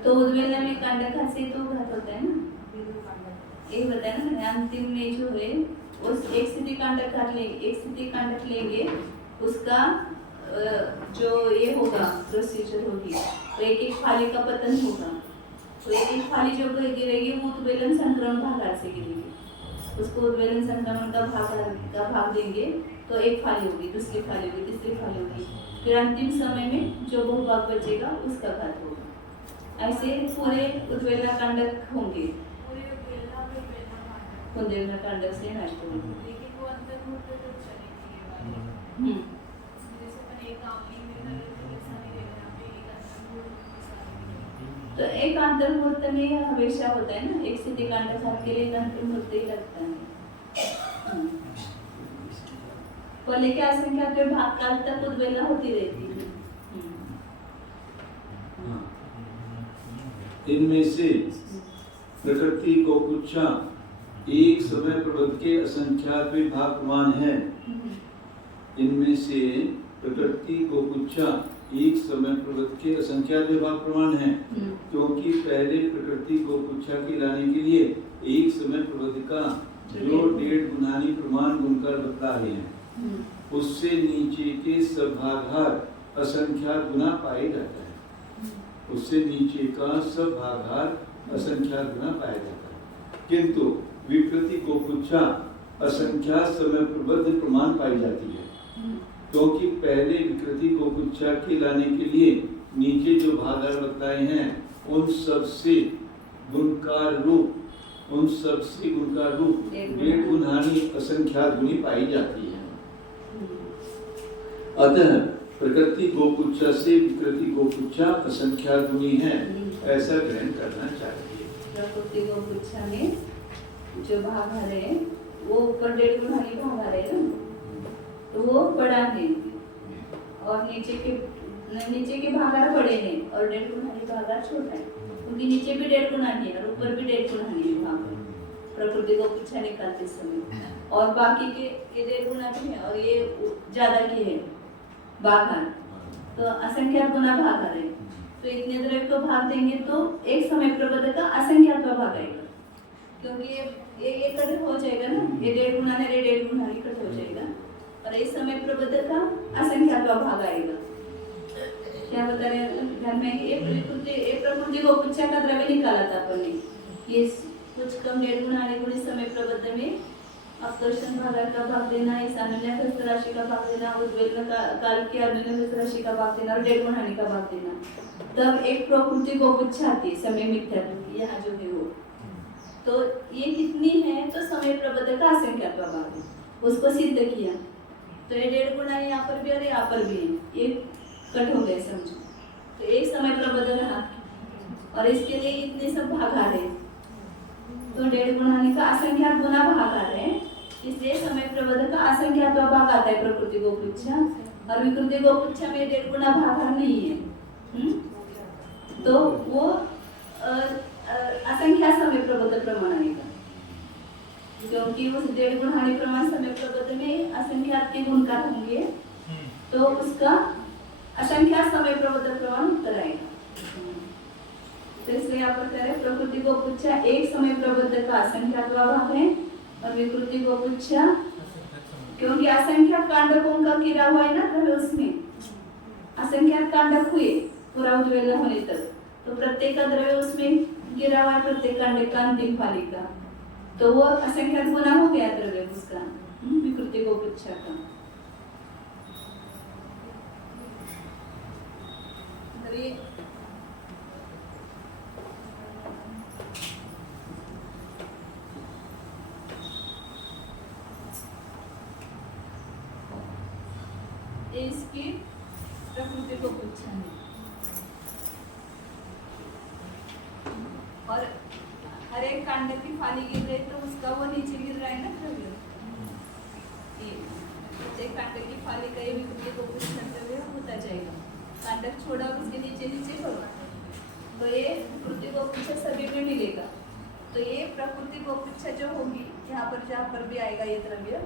तो उद्वेलना में कांडक से तो घात होता है ना यही बताया ना मैंने अंतिम में जो है उस एक स्थिति कांडक घात लेंगे एक स्थिति कांडक लेंगे उसका जो ये होगा प्रोसीजर होगी तो एक फाली का पतन होगा तो एक फाली जो गिरेगी वो उद्वेलन संक्रमण भागार से गिरेगी उसको उद्वेलन संक्रमण का भाग देंगे तो एक फाली होगी दूसरी फाली होगी तीसरी फाली होगी फिर अंतिम समय में जो बहुभाग बचेगा उसका घात होगा। ऐसे पूरे उद्वेलना कांडक होंगे उद्वेलना कांडक से नष्ट होंगे। तो एक अंतर्मुहूर्त में हमेशा होता है ना एक स्थिति कांडक के लिए एक अंतर्मुहूर्त ही लगता है पहले के असंख्यात के भाग काल तक उद्वेलना होती रहती है। हाँ। इनमें से प्रकृति को कुच्छा एक समय प्रबंध के असंख्यात विभाग प्रमाण है। इनमें से प्रकृति को कुच्छा एक समय प्रबंध के असंख्यात विभाग प्रमाण है, क्योंकि पहले प्रकृति को कुच्छा के लाने के लिए एक समय प्रबंध का जो 1.5 गुणानी प्रमाण गुणकर बतलाए हैं, उससे नीचे के सब भागार असंख्यात गुना पाए जाता है। उससे नीचे का सब भागार असंख्यात गुना पाया जाता है, किंतु विकृति को कुच्छा असंख्यात समय प्रबद्ध प्रमाण पाई जाती है, क्योंकि पहले विकृति को कुच्छा के लाने के लिए नीचे जो भागार बतलाए हैं उन सबसे गुणकार रूप 1.5 गुणानी असंख्यात गुणी पाई जाती है। अतः प्रकृति को कुच्छा से विकृति को कुच्छा असंख्यात गुणी है, ऐसा ग्रहण करना चाहिए। प्रकृति को कुच्छा में जो भाग है वो ऊपर 1.5 गुणानी भाग है ना, तो वो बड़ा है और नीचे के भागार बड़े हैं और 1.5 गुणानी भागार छोटा है, क्योंकि नीचे भी 1.5 गुणानी है और ऊपर भी 1.5 गुणानी भाग है प्रकृति को कुच्छा निकालते समय, और बाकी के ये 1.5 गुणानी है और ये ज्यादा की है भागार, तो असंख्यात गुना भागार है। तो इतने द्रव्य को भाग देंगे तो एक समय प्रबंध का असंख्यात भाग आएगा, क्योंकि ये कट हो जाएगा ना, ये 1.5 गुना ने 1.5 गुना कट हो जाएगा और इस समय प्रबंध का असंख्यात भाग आएगा। क्या बता रहे हैं ध्यान में, ये प्रकृति को कुच्छा का द्रव्य निकाला था अपन ने, ये कुछ कम 1.5 गुना गुणी समय प्रबंध में अवकर्षण भागार का भाग देना, इस अनुन्यास राशि का भाग देना, उद्वेलन काल की अनुन्यास राशि का भाग देना और 1.5 गुणानी का भाग देना, तब एक प्रकृति को कुच्छा आती समय मिथ्यात्व यहाँ जो है वो, तो ये कितनी है तो समय प्रबंध का असंख्यात भाग है, उसको सिद्ध किया। तो ये 1.5 गुना यहाँ पर भी और यहाँ पर भी है, ये कट हो गए समझो, तो एक समय प्रबंध रहा और इसके लिए इतने सब भाग आ रहे, तो 1.5 गुणानी का असंख्यात गुना भाग आ रहे हैं, इसलिए समय प्रबंध का असंख्यात भाग आता है प्रकृति को कुच्छा, और विकृति को कुच्छा में 1.5 गुना भाग नहीं है, तो वो असंख्यात समय प्रबंध प्रमाण आएगा, क्योंकि उस 1.5 गुणानी प्रमाण समय प्रबंध में असंख्यात के गुणकार होंगे, तो उसका असंख्यात समय प्रबंध प्रमाण उत्तर आएगा। तो इसलिए यहाँ पर कह रहे प्रकृति को कुच्छा एक समय प्रबंध का असंख्यात भाग है और विकृति को कुच्छा, क्योंकि असंख्यात कांडकों का गिरा हुआ है ना द्रव्य, उसमें असंख्यात कांडक हुए पूरा उद्वेलन होने तक, तो प्रत्येक का द्रव्य उसमें गिरा हुआ है, प्रत्येक कांडक का अंतिम फालिका, तो वो असंख्यात गुना हो गया द्रव्य उसका विकृति को कुच्छा का। इसकी प्रकृति को कुच्छा है और हर एक कांड की फाली गिर रही तो उसका वो नीचे गिर रहा है ना द्रव्य, प्रत्येक कांड की फाली का ये विकृति को कुच्छा द्रव्य होता जाएगा, कांडक छोड़ा उसके नीचे नीचे करो, तो ये विकृति को कुच्छा सभी में मिलेगा। तो ये प्रकृति को कुच्छा जो होगी यहाँ पर जहाँ पर भी आएगा ये द्रव्य,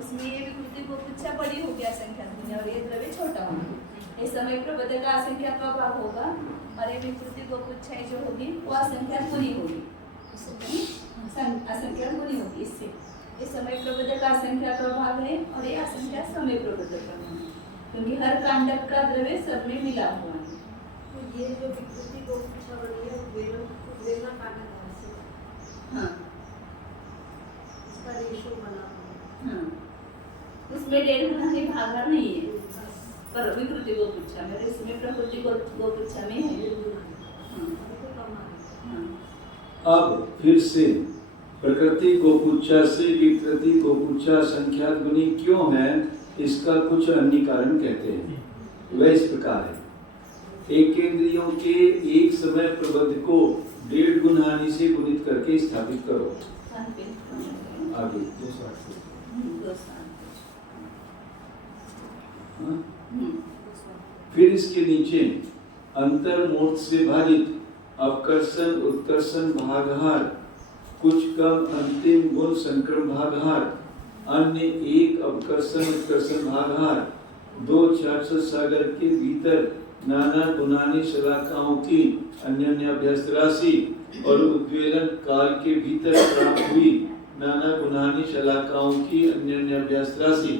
उसमें ये विकृति को कुच्छा बड़ी होगी असंख्यात और ये द्रव्य छोटा होगा, इस समय प्रबंध का असंख्यात भाग होगा और ये विकृति को कुच्छा जो होगी वो असंख्यात गुनी होगी, असंख्यात गुनी होगी, इससे इस समय प्रबंध का असंख्यात भाग है और ये असंख्यात समय प्रबंध है, क्योंकि हर कांडक का द्रव्य सब में मिला हुआ है। तो ये जो विकृति को कुच्छा बनी है उद्वेलन कांडक है, हाँ इसका रेशो बना हुआ है, हाँ उसमें 1.5 गुना ही भागा नहीं है पर विकृति को कुच्छा में, इसमें प्रकृति को कुच्छा में है। अब फिर से प्रकृति को कुच्छा से विकृति को कुच्छा संख्यात गुनी क्यों है, इसका कुछ अन्य कारण कहते हैं। वह इस प्रकार है, एक केंद्रियों के एक समय प्रबंध को 1.5 गुणानी से गुणित करके स्थापित करो। आगे हाँ? फिर इसके नीचे अंतर्मूर्त से भाजित अपकर्षण उत्कर्षण भागहार, कुछ कम अंतिम गुण संक्रम भागहार, अन्य एक अपकर्षण उत्कर्षण भागहार, दो क्षार सागर के भीतर नाना गुणानी शलाकाओं की अन्य अभ्यस्त राशि और उद्वेलन काल के भीतर प्राप्त हुई नाना गुणानी शलाकाओं की अन्य अभ्यस्त राशि,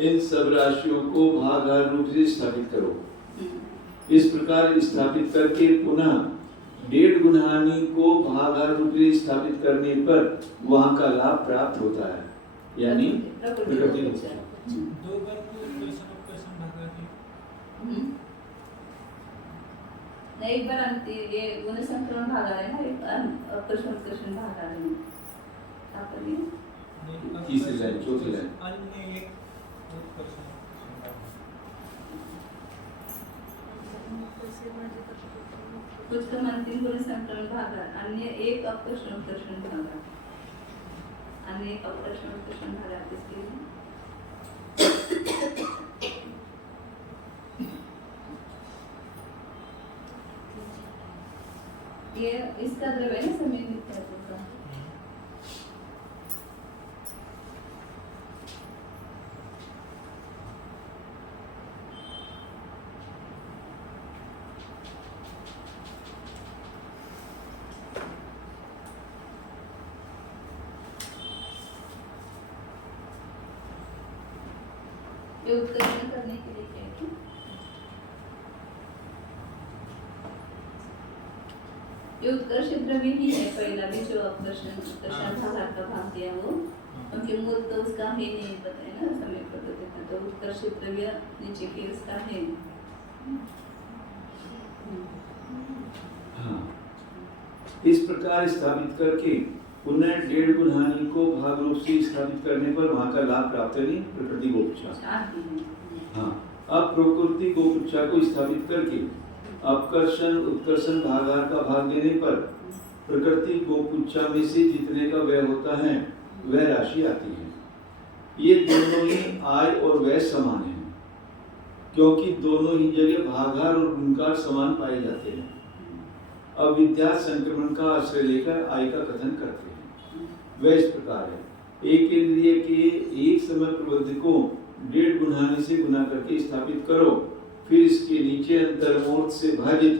इन सब राशियों को भागहार रूप से स्थापित करो। इस प्रकार स्थापित करके पुनः 1.5 गुणानी को भागहार रूप से स्थापित करने पर वहाँ का लाभ प्राप्त होता है, यानी प्रकृति उपचार। 2 बार को उपकर्षण भागा दी। नहीं, एक बार ये गुण संक्रमण भाग आ रहे हैं, एक बार अपकर्षण भाग आ रहे हैं। आपने तीसरी लाइन, चौथी लाइन। अन्य एक उत्कर्षण कुछ कम अंतिम गुण संक्रमण भागा, अन्य एक अपकर्षण उत्कर्षण भागा, अन्य एक अपकर्षण उत्कर्षण भागा। इसके लिए ये इसका द्रव्य है ना, समय मिथ्यात्व का। ये उत्कर्षण करने के लिए क्या है? ये उत्कर्ष द्रव्य ही है, पहला भी जो अपकर्षण भाग का भाग दिया वो, क्योंकि मूल तो उसका है नहीं, पता है ना समय प्रकृति का, तो उत्कर्ष द्रव्य नीचे के उसका है। हाँ, इस प्रकार स्थापित करके पुनः 1.5 गुणानी को भाग रूप से स्थापित करने पर वहाँ का लाभ प्राप्त नहीं, प्रकृति गोपुच्छा। हाँ, अब प्रकृति गोपुच्छा को स्थापित करके अपकर्षण उत्कर्षण भागहार का भाग देने पर प्रकृति गोपुच्छा में से जितने का व्यय होता है वह राशि आती है। ये दोनों ही आय और व्यय समान है, क्योंकि दोनों ही जगह भागहार और गुणकार समान पाए जाते हैं। अविद्या संक्रमण का आश्रय लेकर आय का कथन करते हैं। वह इस प्रकार है, एक इंद्रिय के एक समय प्रबुद्ध को 1.5 गुणानी से गुना करके स्थापित करो, फिर इसके नीचे अंतर्मूर्त से भाजित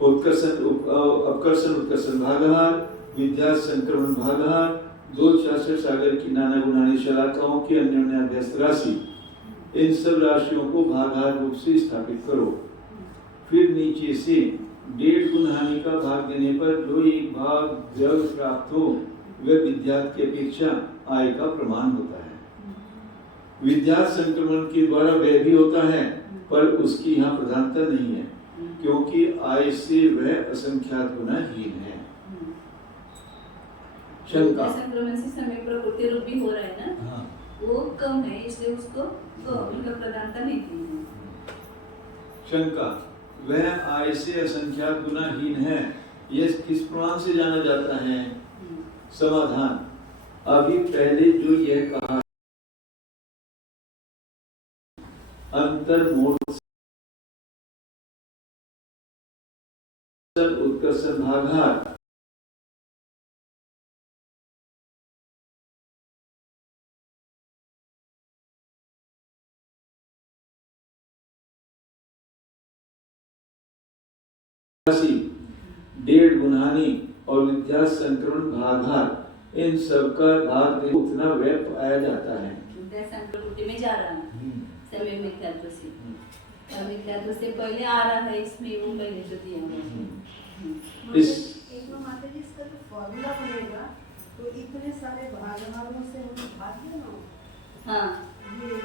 उत्कर्षण अपकर्षण उत्कर्षण भागहार, विद्या संक्रमण भागहार, 2 क्षार सागर की नाना गुणानी शलाकाओं की अन्य अभ्यस्त राशि, इन सब राशियों को भागहार रूप से स्थापित करो। फिर नीचे से 1.5 गुणानी का भाग देने पर जो एक भाग द्रव्य प्राप्त हो वह विद्यार्थ की अपेक्षा आय का प्रमाण होता है। विद्यार्थ संक्रमण के द्वारा वह भी होता है, पर उसकी यहाँ प्रधानता नहीं है, क्योंकि आय से वह असंख्यात गुना हीन है। शंका, संक्रमण से समय प्रकृति रूप भी हो रहा है ना, हाँ, वो कम है, इसलिए उसको मतलब प्रधानता नहीं दी है। शंका, वह आय से असंख्यात गुना हीन है, यह किस प्रमाण से जाना जाता है? समाधान, अभी पहले जो यह कहा अंतर्मूर्त उत्कर्षण भागहार, राशि 1.5 गुणानी और विद्या संक्रमण भागहार, इन सब का भाग उतना व्यय पाया जाता है। प्रकृति में जा रहा है समय मिथ्यात्व से, मिथ्यात्व से पहले आ रहा है, इसमें वो पहले जो दिया हुआ इस एक माता जी इसका जो फॉर्मूला बनेगा, तो इतने सारे भागहारों से हम भाग दें ना, हाँ,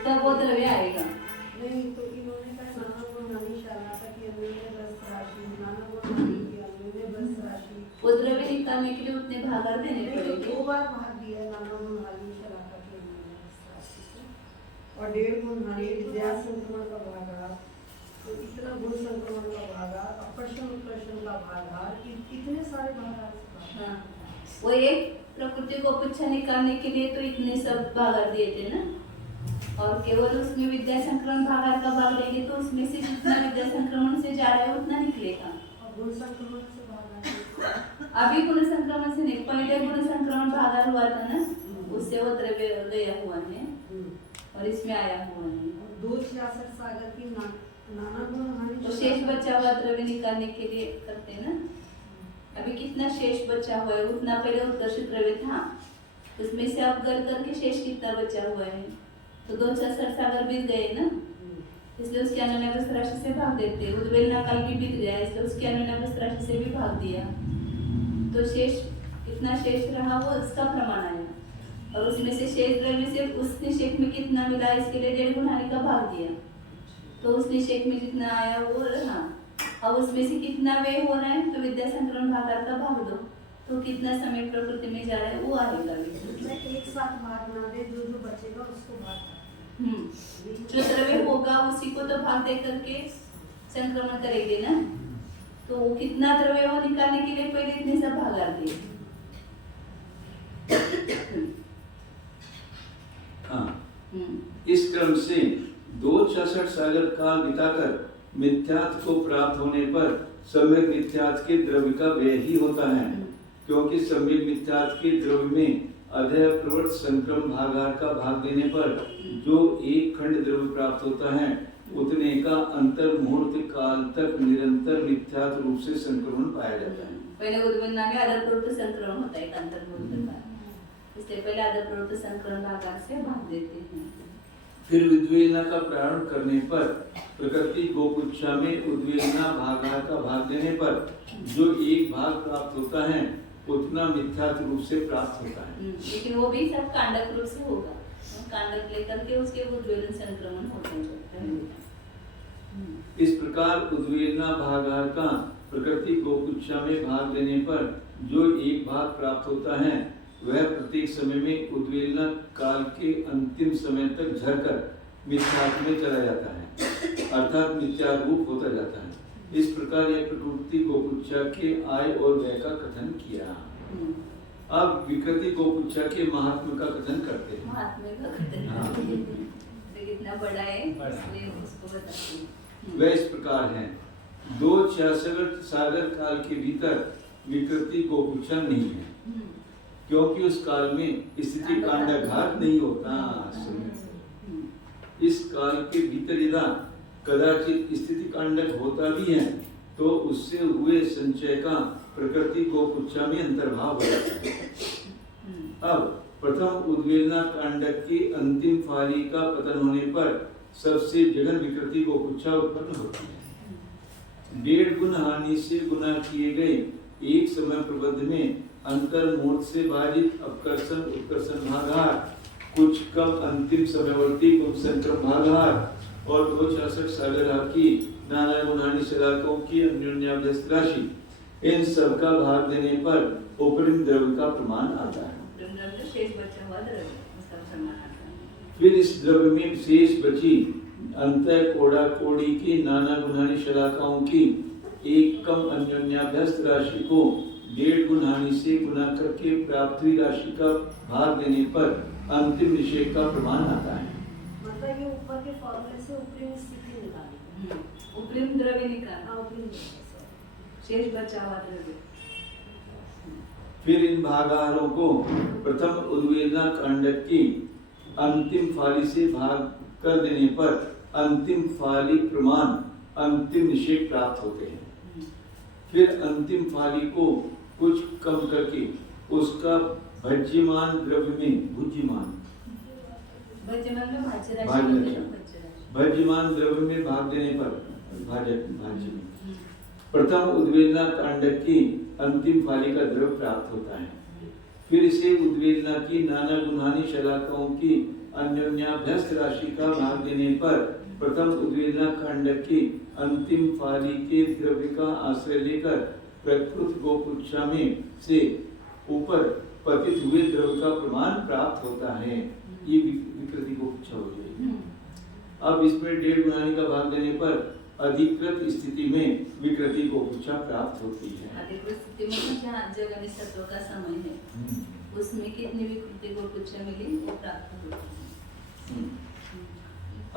तब वो द्रव्य आएगा। नहीं तो इन्होंने कहा नाना गुणानी शलाका की अन्योन्य रस राशि, नाना गुणानी की अन्योन्य रस राशि, वो द्रव्य निकालने के लिए उतने भागार देने नहीं तो पड़ेंगे। 2 बार भाग दिया नाना गुणानी शलाका की अन्योन्य रस राशि से, और 1.5 गुणानी विद्या संक्रमण का भागार, तो इतना गुण संक्रमण का भागार, अपकर्षण उत्कर्षण का भागार, इतने सारे भागार। हाँ, वो एक प्रकृति को पुच्छा निकालने के लिए तो इतने सब भागार दिए थे ना। और केवल उसमें विद्या संक्रमण भागार का भाग लेंगे तो उसमें से जितना विद्या संक्रमण से जा रहा है उतना निकलेगा। और गुण संक्रमण से भाग अभी गुण संक्रमण से नहीं, पहले गुण संक्रमण भागार हुआ था ना, उससे वो द्रव्य गया हुआ है और इसमें आया हुआ है। 266 सागर की नाना गुण हानि तो शेष बचा हुआ द्रव्य निकालने के लिए करते हैं ना। अभी कितना शेष बचा हुआ है, उतना पहले उत्कर्षित द्रव्य था, उसमें से अब कर करके शेष कितना बचा हुआ है, तो 266 सागर बीत गए ना, इसलिए उसके अनुनाभ्यस्त राशि से भाग देते। उद्वेलना काल भी बीत गया, इसलिए उसके अनुनाभ्यस्त राशि से भी भाग दिया, तो शेष कितना शेष रहा वो उसका प्रमाण आया। और उसमें से शेष द्रव्य से उस निषेक में कितना मिला, इसके लिए 1.5 गुण हानि का भाग दिया, तो उस निषेक में जितना आया वो रहा। अब उसमें से कितना व्यय हो रहा है, तो विद्या संक्रमण भागार का भाग दो, तो कितना समय प्रकृति में जा रहा है वो आएगा। एक साथ भाग ना दे, जो जो बचेगा उसको भाग। जो द्रव्य होगा उसी को तो भाग दे करके संक्रमण करेंगे ना, तो वो कितना द्रव्य हो निकालने के लिए पहले इतने सब भाग डाल दिए। हाँ, इस क्रम से 266 सागर काल बिताकर मिथ्यात्व को प्राप्त होने पर सम्यक मिथ्यात्व के द्रव्य का व्यय ही होता है, क्योंकि सम्यक मिथ्यात्व के द्रव्य में अधय प्रवृत्त संक्रमण भागार का भाग देने पर जो एक खंड द्रव्य प्राप्त होता है उतने का अंतर मुहूर्त काल तक निरंतर मिथ्यात्व रूप से संक्रमण पाया जाता है। पहले उद्वेलना में आदर प्रवृत्त संक्रमण होता है, अंतर मुहूर्त का, इसलिए पहले आदर प्रवृत्त संक्रमण भागार से भाग देते हैं। फिर उद्वेलना का प्रारंभ करने पर प्रकृति गोपुच्छा में उद्वेलना भागार का भाग देने पर जो एक भाग प्राप्त होता है उतना मिथ्यात्व रूप से प्राप्त होता है। लेकिन वो भी सब कांडक रूप से होगा, कांडक लेकर के उसके उद्वेलन संक्रमण होते हैं। इस प्रकार उद्वेलना भागार का प्रकृति गोपुच्छा में भाग देने पर जो एक भाग प्राप्त होता है वह प्रत्येक समय में उद्वेलना काल के अंतिम समय तक झरकर मिथ्यात्व में चला जाता है, अर्थात मिथ्यारूप होता जाता है। इस प्रकार यह प्रकृति गोपुच्छा के आय और व्यय का कथन किया। अब विकृति गोपुच्छा के महात्म्य का कथन करते हैं। महात्म्य का कथन कितना बड़ा है इसलिए उसको बताते हैं। वह इस प्रकार है, 266 सागर काल के भीतर विकृति गोपुच्छा नहीं है, क्योंकि उस काल में स्थिति कांडाघात नहीं होता। इस काल के भीतर यदा कदाचित स्थिति कांडक होता भी है तो उससे हुए संचय का प्रकृति गोपुच्छा में अंतर्भाव हो जाता है। अब प्रथम उद्वेलना कांडक की अंतिम फाली का पतन होने पर सबसे जघन विकृति गोपुच्छा उत्पन्न होती है। 1.5 गुण हानि से गुना किए गए एक समय प्रबंध में अंतर मूर्त से बाधित अपकर्षण उत्कर्षण भागार, कुछ कम अंतिम समयवर्ती गुण संक्रम भागार और 266 सागर की नाना गुणानी शलाकों की अन्योन्याभ्यस्त राशि, इन सब का भाग देने पर उपरिम द्रव्य का प्रमाण आता है। फिर इस द्रव्य में शेष बची अंतः कोड़ा कोड़ी की नाना गुणानी शलाकाओं की एक कम अन्योन्याभ्यस्त राशि को 1.5 गुण हानि से गुना करके प्राप्त हुई राशि का भाग देने पर अंतिम निषेध का प्रमाण आता है। मतलब ये ऊपर के फॉर्मूले से उपरिम स्थिति निकाली, उपरिम द्रव्य निकालना, उपरिम शेष बचा हुआ द्रव्य। फिर इन भागाहारों को प्रथम उद्वेलना कांडक की अंतिम फाली से भाग कर देने पर अंतिम फाली प्रमाण अंतिम निषेध प्राप्त होते हैं। फिर अंतिम फाली को कुछ कम करके उसका भज्यमान द्रव्य में भुज्यमान भज्यमान द्रव्य में भाग देने पर भाज्य में प्रथम उद्वेलना कांडक की अंतिम फाली का द्रव्य प्राप्त होता है। फिर इसे उद्वेलना की नाना गुणानी शलाकाओं की अन्योन्याभ्यस्त राशि का भाग देने पर प्रथम उद्वेलना कांडक की अंतिम फाली के द्रव्य का आश्रय लेकर प्रकृत गोपुच्छा में से ऊपर पतित हुए द्रव्य का प्रमाण प्राप्त होता है। ये विकृति गोपुच्छा हो जाएगी। अब इसमें 1.5 गुणानी का भाग देने पर अधिकृत स्थिति में विकृति गोपुच्छा प्राप्त होती है। अधिकृत स्थिति में जहाँ जगन सत्व का समय है उसमें कितनी विकृति गोपुच्छा मिली वो प्राप्त होती है।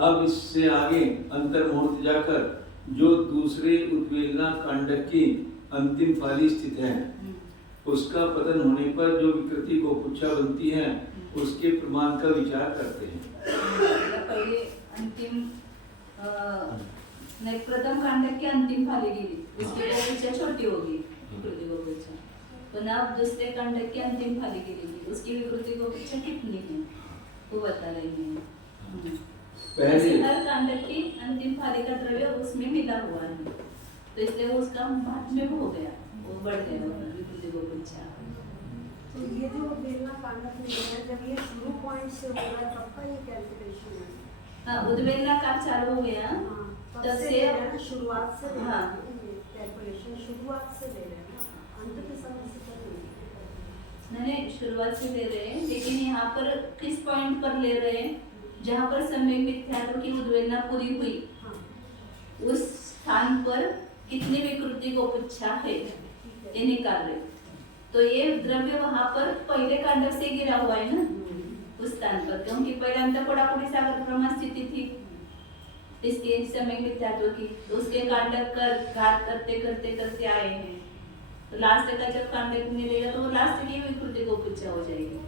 अब इससे आगे अंतर मुहूर्त जाकर जो दूसरे उद्वेलना कांडक की अंतिम फाली स्थित है उसका पतन होने पर जो विकृति गोपुच्छा बनती है उसके प्रमाण का विचार करते हैं। पहिले अंतिम नहीं, प्रथम कांडक की अंतिम फाली गेली, उसकी गोपुच्छा छोटी होगी विकृति गोपुच्छा। तो अब दूसरे कांडक की अंतिम फाली गेली, उसकी विकृति गोपुच्छा कितनी है वो बता रही है। पहले हर कांडक की अंतिम फाली का द्रव्य उसमें मिला हुआ है, तो इसलिए वो उसका बाद में हो गया, वो बढ़ गया विकृति गोपुच्छा। तो ये जो बेलना कांडक में है, जब ये शुरू पॉइंट से होगा तब का ये कैलकुलेशन है। हाँ, उद्वेलना काल चालू हो गया तब तब से से ना शुरुआत से हाँ। कैलकुलेशन शुरुआत से ले रहे हैं ना, अंत के समय से कर नहीं। नहीं, शुरुआत से ले रहे हैं, लेकिन यहाँ पर किस पॉइंट पर ले रहे हैं जहाँ पर सम्यक मिथ्यात्व की उद्वेलना पूरी हुई, हाँ, उस स्थान पर कितनी विकृति गोपुच्छा है ये निकाल रहे। तो ये द्रव्य वहां पर पहले कांडक से गिरा हुआ है ना उस स्थान पर, क्योंकि पहले अंतःकोडाकुटी सागर प्रमाण स्थिति थी इसके सम्यक मिथ्यात्व की, तो उसके कांडक कर घात करते करते करते आए हैं। तो लास्ट का जब कांडक मिलेगा तो वो लास्ट की विकृति गोपुच्छा हो जाएगी,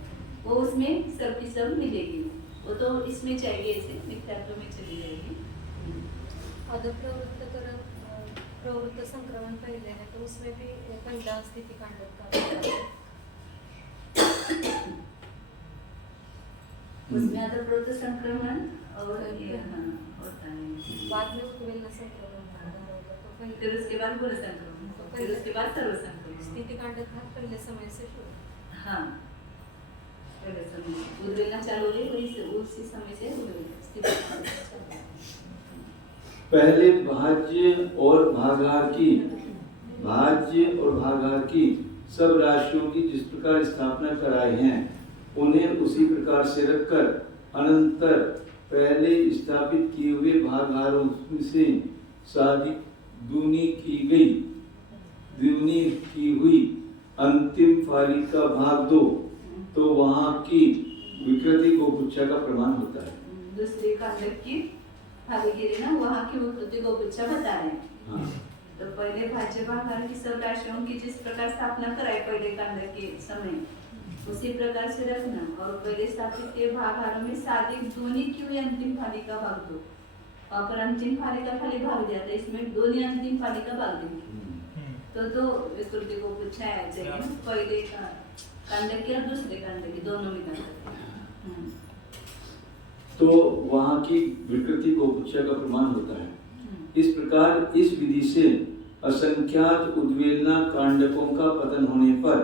वो उसमें सब की सब मिलेगी, वो तो इसमें चाहिए, इसे मिथ्यात्व में चली जाएगी। अधप्रवृत्त प्रवृत्त संक्रमण पहले है तो उसमें भी पहला स्थिति कांडक का उसमें अधप्रवृत्त संक्रमण और ये हाँ होता है, बाद में उद्वेलना संक्रमण होगा तो फिर पहले उसके बाद गुण संक्रमण, फिर उसके बाद सर्व संक्रमण। स्थिति कांडक था पहले समय से शुरू। हाँ, पहले समय उद्वेलना चालू हुई, वही उसी समय से उद्वेलना स्थिति कांडक चालू हुई। पहले भाज्य और भागार की सब राशियों की जिस प्रकार स्थापना कराई हैं उन्हें उसी प्रकार से रखकर अनंतर पहले स्थापित किए हुए भागारों से साधिक दूनी की हुई अंतिम फाली का भाग 2 तो वहाँ की विकृति गोपुच्छा का प्रमाण होता है। दूसरी कांडक की फाली गिरी ना, वहाँ की विकृति गोपुच्छा बता रहे हैं। हाँ। तो पहले भाज्य भागार की सब राशियों की जिस प्रकार स्थापना कराए पहले कांडक के समय, उसी प्रकार से रखना, और पहले स्थापित किए भागारों में साधिक दूनी की हुई अंतिम फाली का भाग 2, और पर अंतिम फाली का खाली भाग दिया था, इसमें दूनी अंतिम फाली का भाग देंगे तो विकृति गोपुच्छा आ जाएगी, पहले का कांडक की और दूसरे कांडक की दोनों में करते। तो वहाँ की विकृति गोपुच्छा का प्रमाण होता है। इस प्रकार इस विधि से असंख्यात उद्वेलना कांडकों का पतन होने पर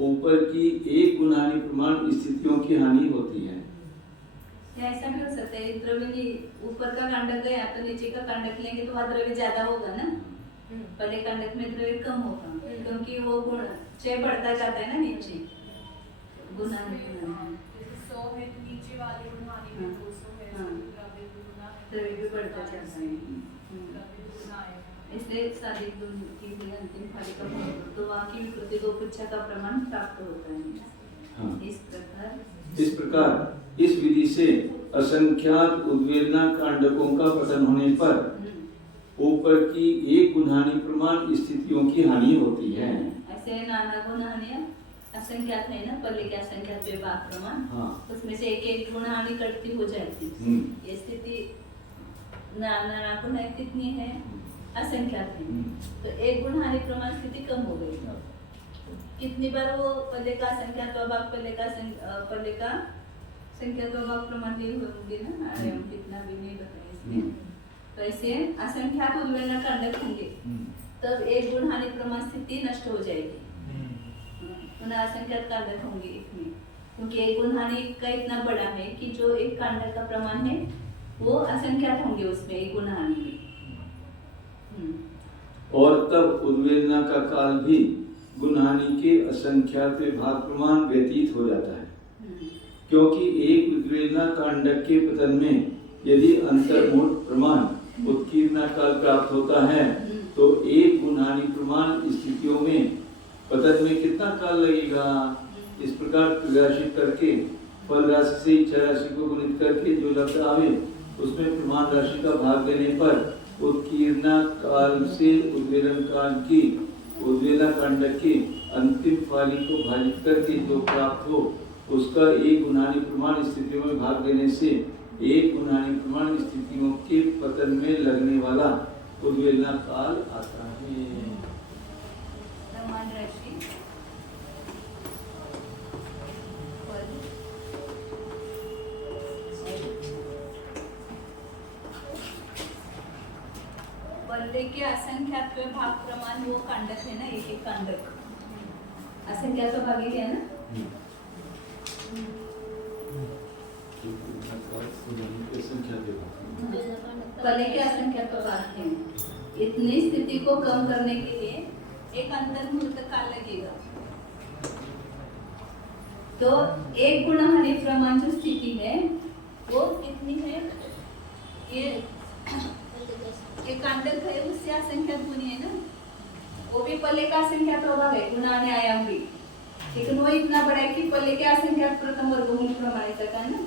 ऊपर की एक गुणानी प्रमाण स्थितियों की हानि होती है। ऐसा भी हो सकता है, द्रव्य ऊपर का कांडक गया तो नीचे का कांडक लेंगे तो वहाँ द्रव्य ज्यादा होगा ना, पहले कांडक में द्रव्य कम होगा, क्योंकि वो गुण क्षय बढ़ता जाता है ना नीचे, गुणानी नीचे वाले गुणानी में 200 है, द्रव्य भी बढ़ता जाता है। इसलिए साधिक दूनी की हुई अंतिम फाली का भाग 2 तो वहाँ की विकृति गोपुच्छा का प्रमाण प्राप्त होता है। हाँ। इस प्रकार इस विधि से असंख्यात उद्वेलना कांडकों का पतन होने पर ऊपर की एक गुणानी प्रमाण स्थितियों की हानि होती है। ऐसे नाना गुणानी असंख्यात है ना, पहले के असंख्यात विभाग प्रमाण, हाँ। उसमें से एक एक गुणानी कटती हो जाती है। ये स्थिति नाना गुण कितनी है, असंख्यात है, तो एक गुणानी प्रमाण स्थिति कम हो गई। कितनी बार वो पहले का असंख्यात विभाग पहले का संख्यात विभाग प्रमाण दी होंगे ना, आयाम कितना भी नहीं बताया इसमें। तो ऐसे असंख्यात उद्वेलना कांडक होंगे तब एक गुणानी प्रमाण स्थिति नष्ट हो जाएगी, पुनः असंख्यात कांडक होंगे इसमें, क्योंकि एक गुणानी का इतना बड़ा है कि जो एक कांडक का प्रमाण है वो असंख्यात होंगे उसमें एक गुणानी में। और तब उद्वेलना का काल भी गुणानी के असंख्यात विभाग प्रमाण व्यतीत हो जाता है, क्योंकि एक उद्वेलना कांडक के पतन में यदि अंतर्मुहूर्त प्रमाण उत्कीर्णा काल प्राप्त होता है तो एक गुणानी प्रमाण स्थितियों में पतन में कितना काल लगेगा। इस प्रकार प्रकाशित करके फल राशि से इच्छा राशि को गुणित करके जो लब्ध आवे उसमें प्रमाण राशि का भाग देने पर उत्कीर्णा काल से उद्वेलन काल की उद्वेला कांड की अंतिम पाली को भाजित करके जो प्राप्त हो उसका एक गुणानी प्रमाण स्थितियों में भाग देने से एक गुणानी प्रमाण स्थितियों के पतन में लगने वाला उद्वेलना काल आता है। प्रमाण राशि पल्ले के असंख्यात्व भाग प्रमाण वो कांडक है ना, एक एक कांडक असंख्यात्व भाग है ना। पल्ले के असंख्यात्व भाग है। इतनी स्थिति को कम करने के लिए एक अंतर्मुहूर्त काल लगेगा। तो एक गुणहानि प्रमाण जो स्थिति है वो कितनी है, ये एक कांडक है उससे असंख्यात गुणी है ना, वो भी पल्ले का असंख्यात भाग है गुणाने आयाम भी, लेकिन वो इतना बड़ा है कि पल्ले के असंख्यात प्रथम वर्गमूल प्रमाणित है ना।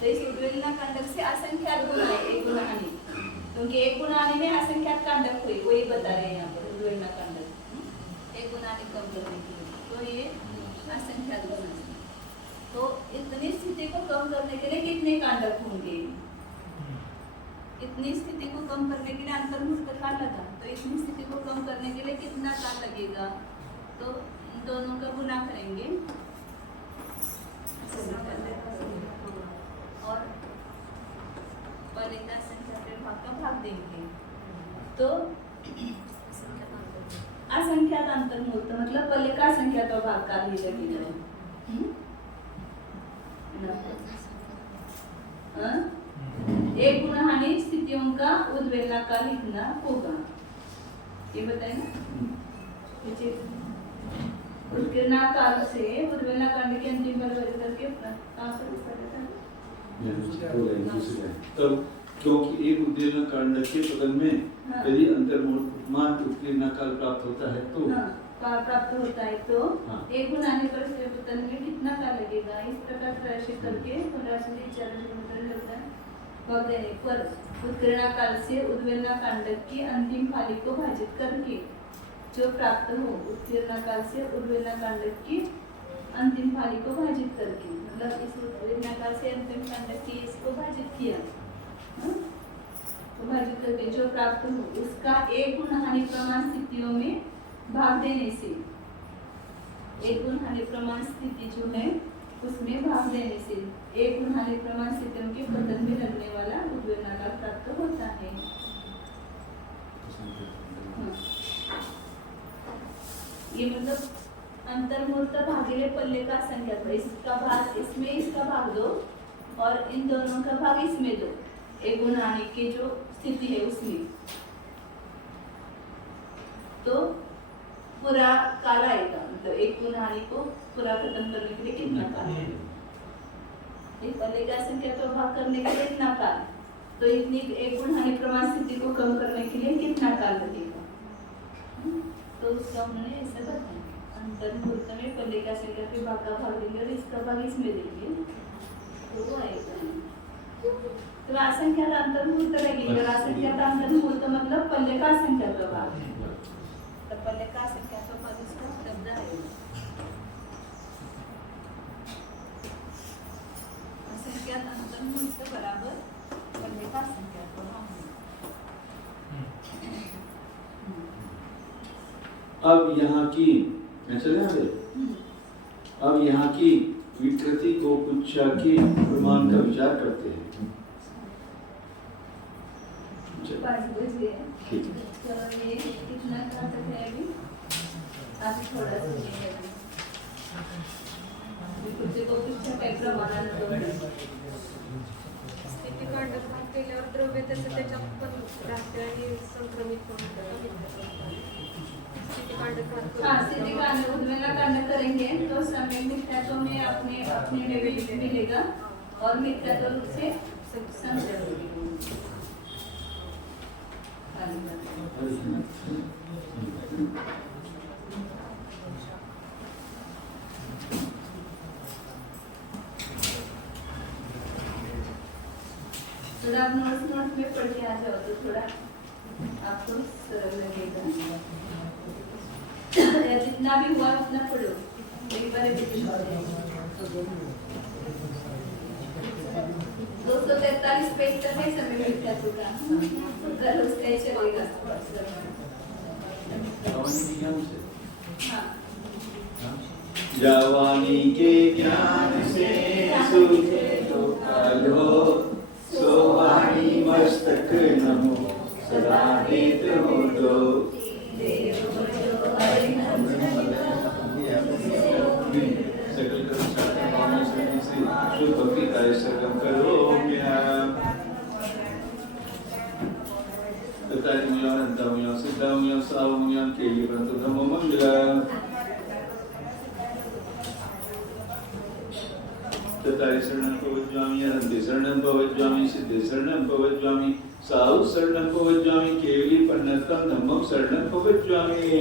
तो इस उद्वेलना कांडक से असंख्यात गुण है एक गुणहानि, क्योंकि एक गुणहानि में असंख्यात कांडक हुई, वही बता रहे हैं यहाँ पर उद्वेलना कांडक एक गुणहानि कम करने के लिए। तो ये असंख्यात गुण है। तो इतनी स्थिति को कम करने के लिए कितने कांडक होंगे, इतनी स्थिति को कम करने के लिए अंतर्मुहूर्त काल लगा, तो इतनी स्थिति को कम करने के लिए कितना काल लगेगा, तो इन दोनों का गुना करेंगे और पल्ले का असंख्यात भाग का भाग देंगे। तो असंख्यात अंतर्मुहूर्त मतलब पल्ले का असंख्यात भाग का ही लगेगा। एक गुणहानि स्थितियों का उद्वेलना काल लिखना होगा, ये बताए ना। उत्कीर्णा काल से उद्वेलना कांड के अंतिम पल करके तब क्योंकि एक उद्वेलना कांड के पतन में यदि अंतर्मुहूर्त उत्कीर्णा काल प्राप्त होता है तो प्राप्त होता है तो एक गुणाने पर पतन में कितना काल लगेगा, इस प्रकार प्रदर्शित करके भाग देने पर उत्कीर्णा काल से उद्वेलना कांडक की अंतिम पाली को भाजित करके जो प्राप्त हो, उत्कीर्णा काल से उद्वेलना कांडक की अंतिम पाली को भाजित करके, मतलब इस उद्वेलना काल से अंतिम कांडक की इसको भाजित किया, तो भाजित करके जो प्राप्त हो उसका एक गुणहानि प्रमाण स्थितियों में भाग देने से, एक गुणहानि प्रमाण स्थिति जो है उसमें भाग देने से एक गुणहानि प्रमाण स्थितियों के पतन में लगने वाला उद्वेलना काल प्राप्त होता है। ये मतलब अंतर्मुहूर्त भागिले पल्ले का संख्यात, इसका भाग इसमें इसका भाग दो और इन दोनों का भाग इसमें दो, एक गुणहानि की जो स्थिति है उसमें, तो पूरा काल आएगा। मतलब एक गुणहानि को पूरा खत्म करने के लिए कितना काल है, एक पल्ले का संख्यात भाग करने के लिए इतना काल, तो इतनी एक गुणहानि प्रमाण स्थिति को कम करने के लिए कितना काल लगेगा, तो उसका उन्होंने ऐसे बताया। अंतर्मुहूर्त में पल्ले का संख्यात भाग का भाग देंगे और इसका भाग इसमें देंगे, तो वो आएगा। तो असंख्यात अंतर्मुहूर्त लगेगा, असंख्यात अंतर्मुहूर्त मतलब पल्ले का संख्यात भाग, तो पल्ले का संख्यात भाग इसका शब्द आएगा। असंख्यात अंतर्मुहूर्त बराबर पल्ले का संख्यात भाग। अब यहाँ की चले आगे, अब यहाँ की विकृति को पुच्छा के प्रमाण का विचार करते हैं। तो ये कितना घातक है अभी, आप थोड़ा सुनिए अभी। विकृति को पुच्छा का प्रमाणानं दोन स्थिती कांडक भाग केल्यावर द्रव्य त्याच्यात पण राहते आणि संक्रमित होऊन स्थिति कांड उद्वेलना कांड करेंगे तो समय मिथ्यात्व में अपने अपने लेवल मिलेगा और मिथ्यात्व से संशय थोड़ा आप नोट्स में पढ़ के आ जाओ तो थोड़ा आपको सरल लगेगा। या जितना भी हुआ उतना पढ़ो, एक बार रिपीट कर दें। 243 पेज तक है समय मिथ्यात्व का, कल उसका ही चलेगा। हाँ, जवानी के ज्ञान से सूझे तो कालो, सोहानी मस्तक नमो सदा हेत हो तो। सकल कर्म साधन भावना शक्ति से शुद्ध भक्ति कार्य सर्वम करो मेरा। तथान्यां अंतम्यां सिद्धाम्यां सावम्यां के लिए परंतु धम्म मंगलम। तथारि शरणं प्रवज्जामि अनन्ते शरणं प्रवज्जामि सिद्धे शरणं प्रवज्जामि साधु शरणं प्रवज्जामि केवली पन्नतं धम्मं शरणं प्रवज्जामि।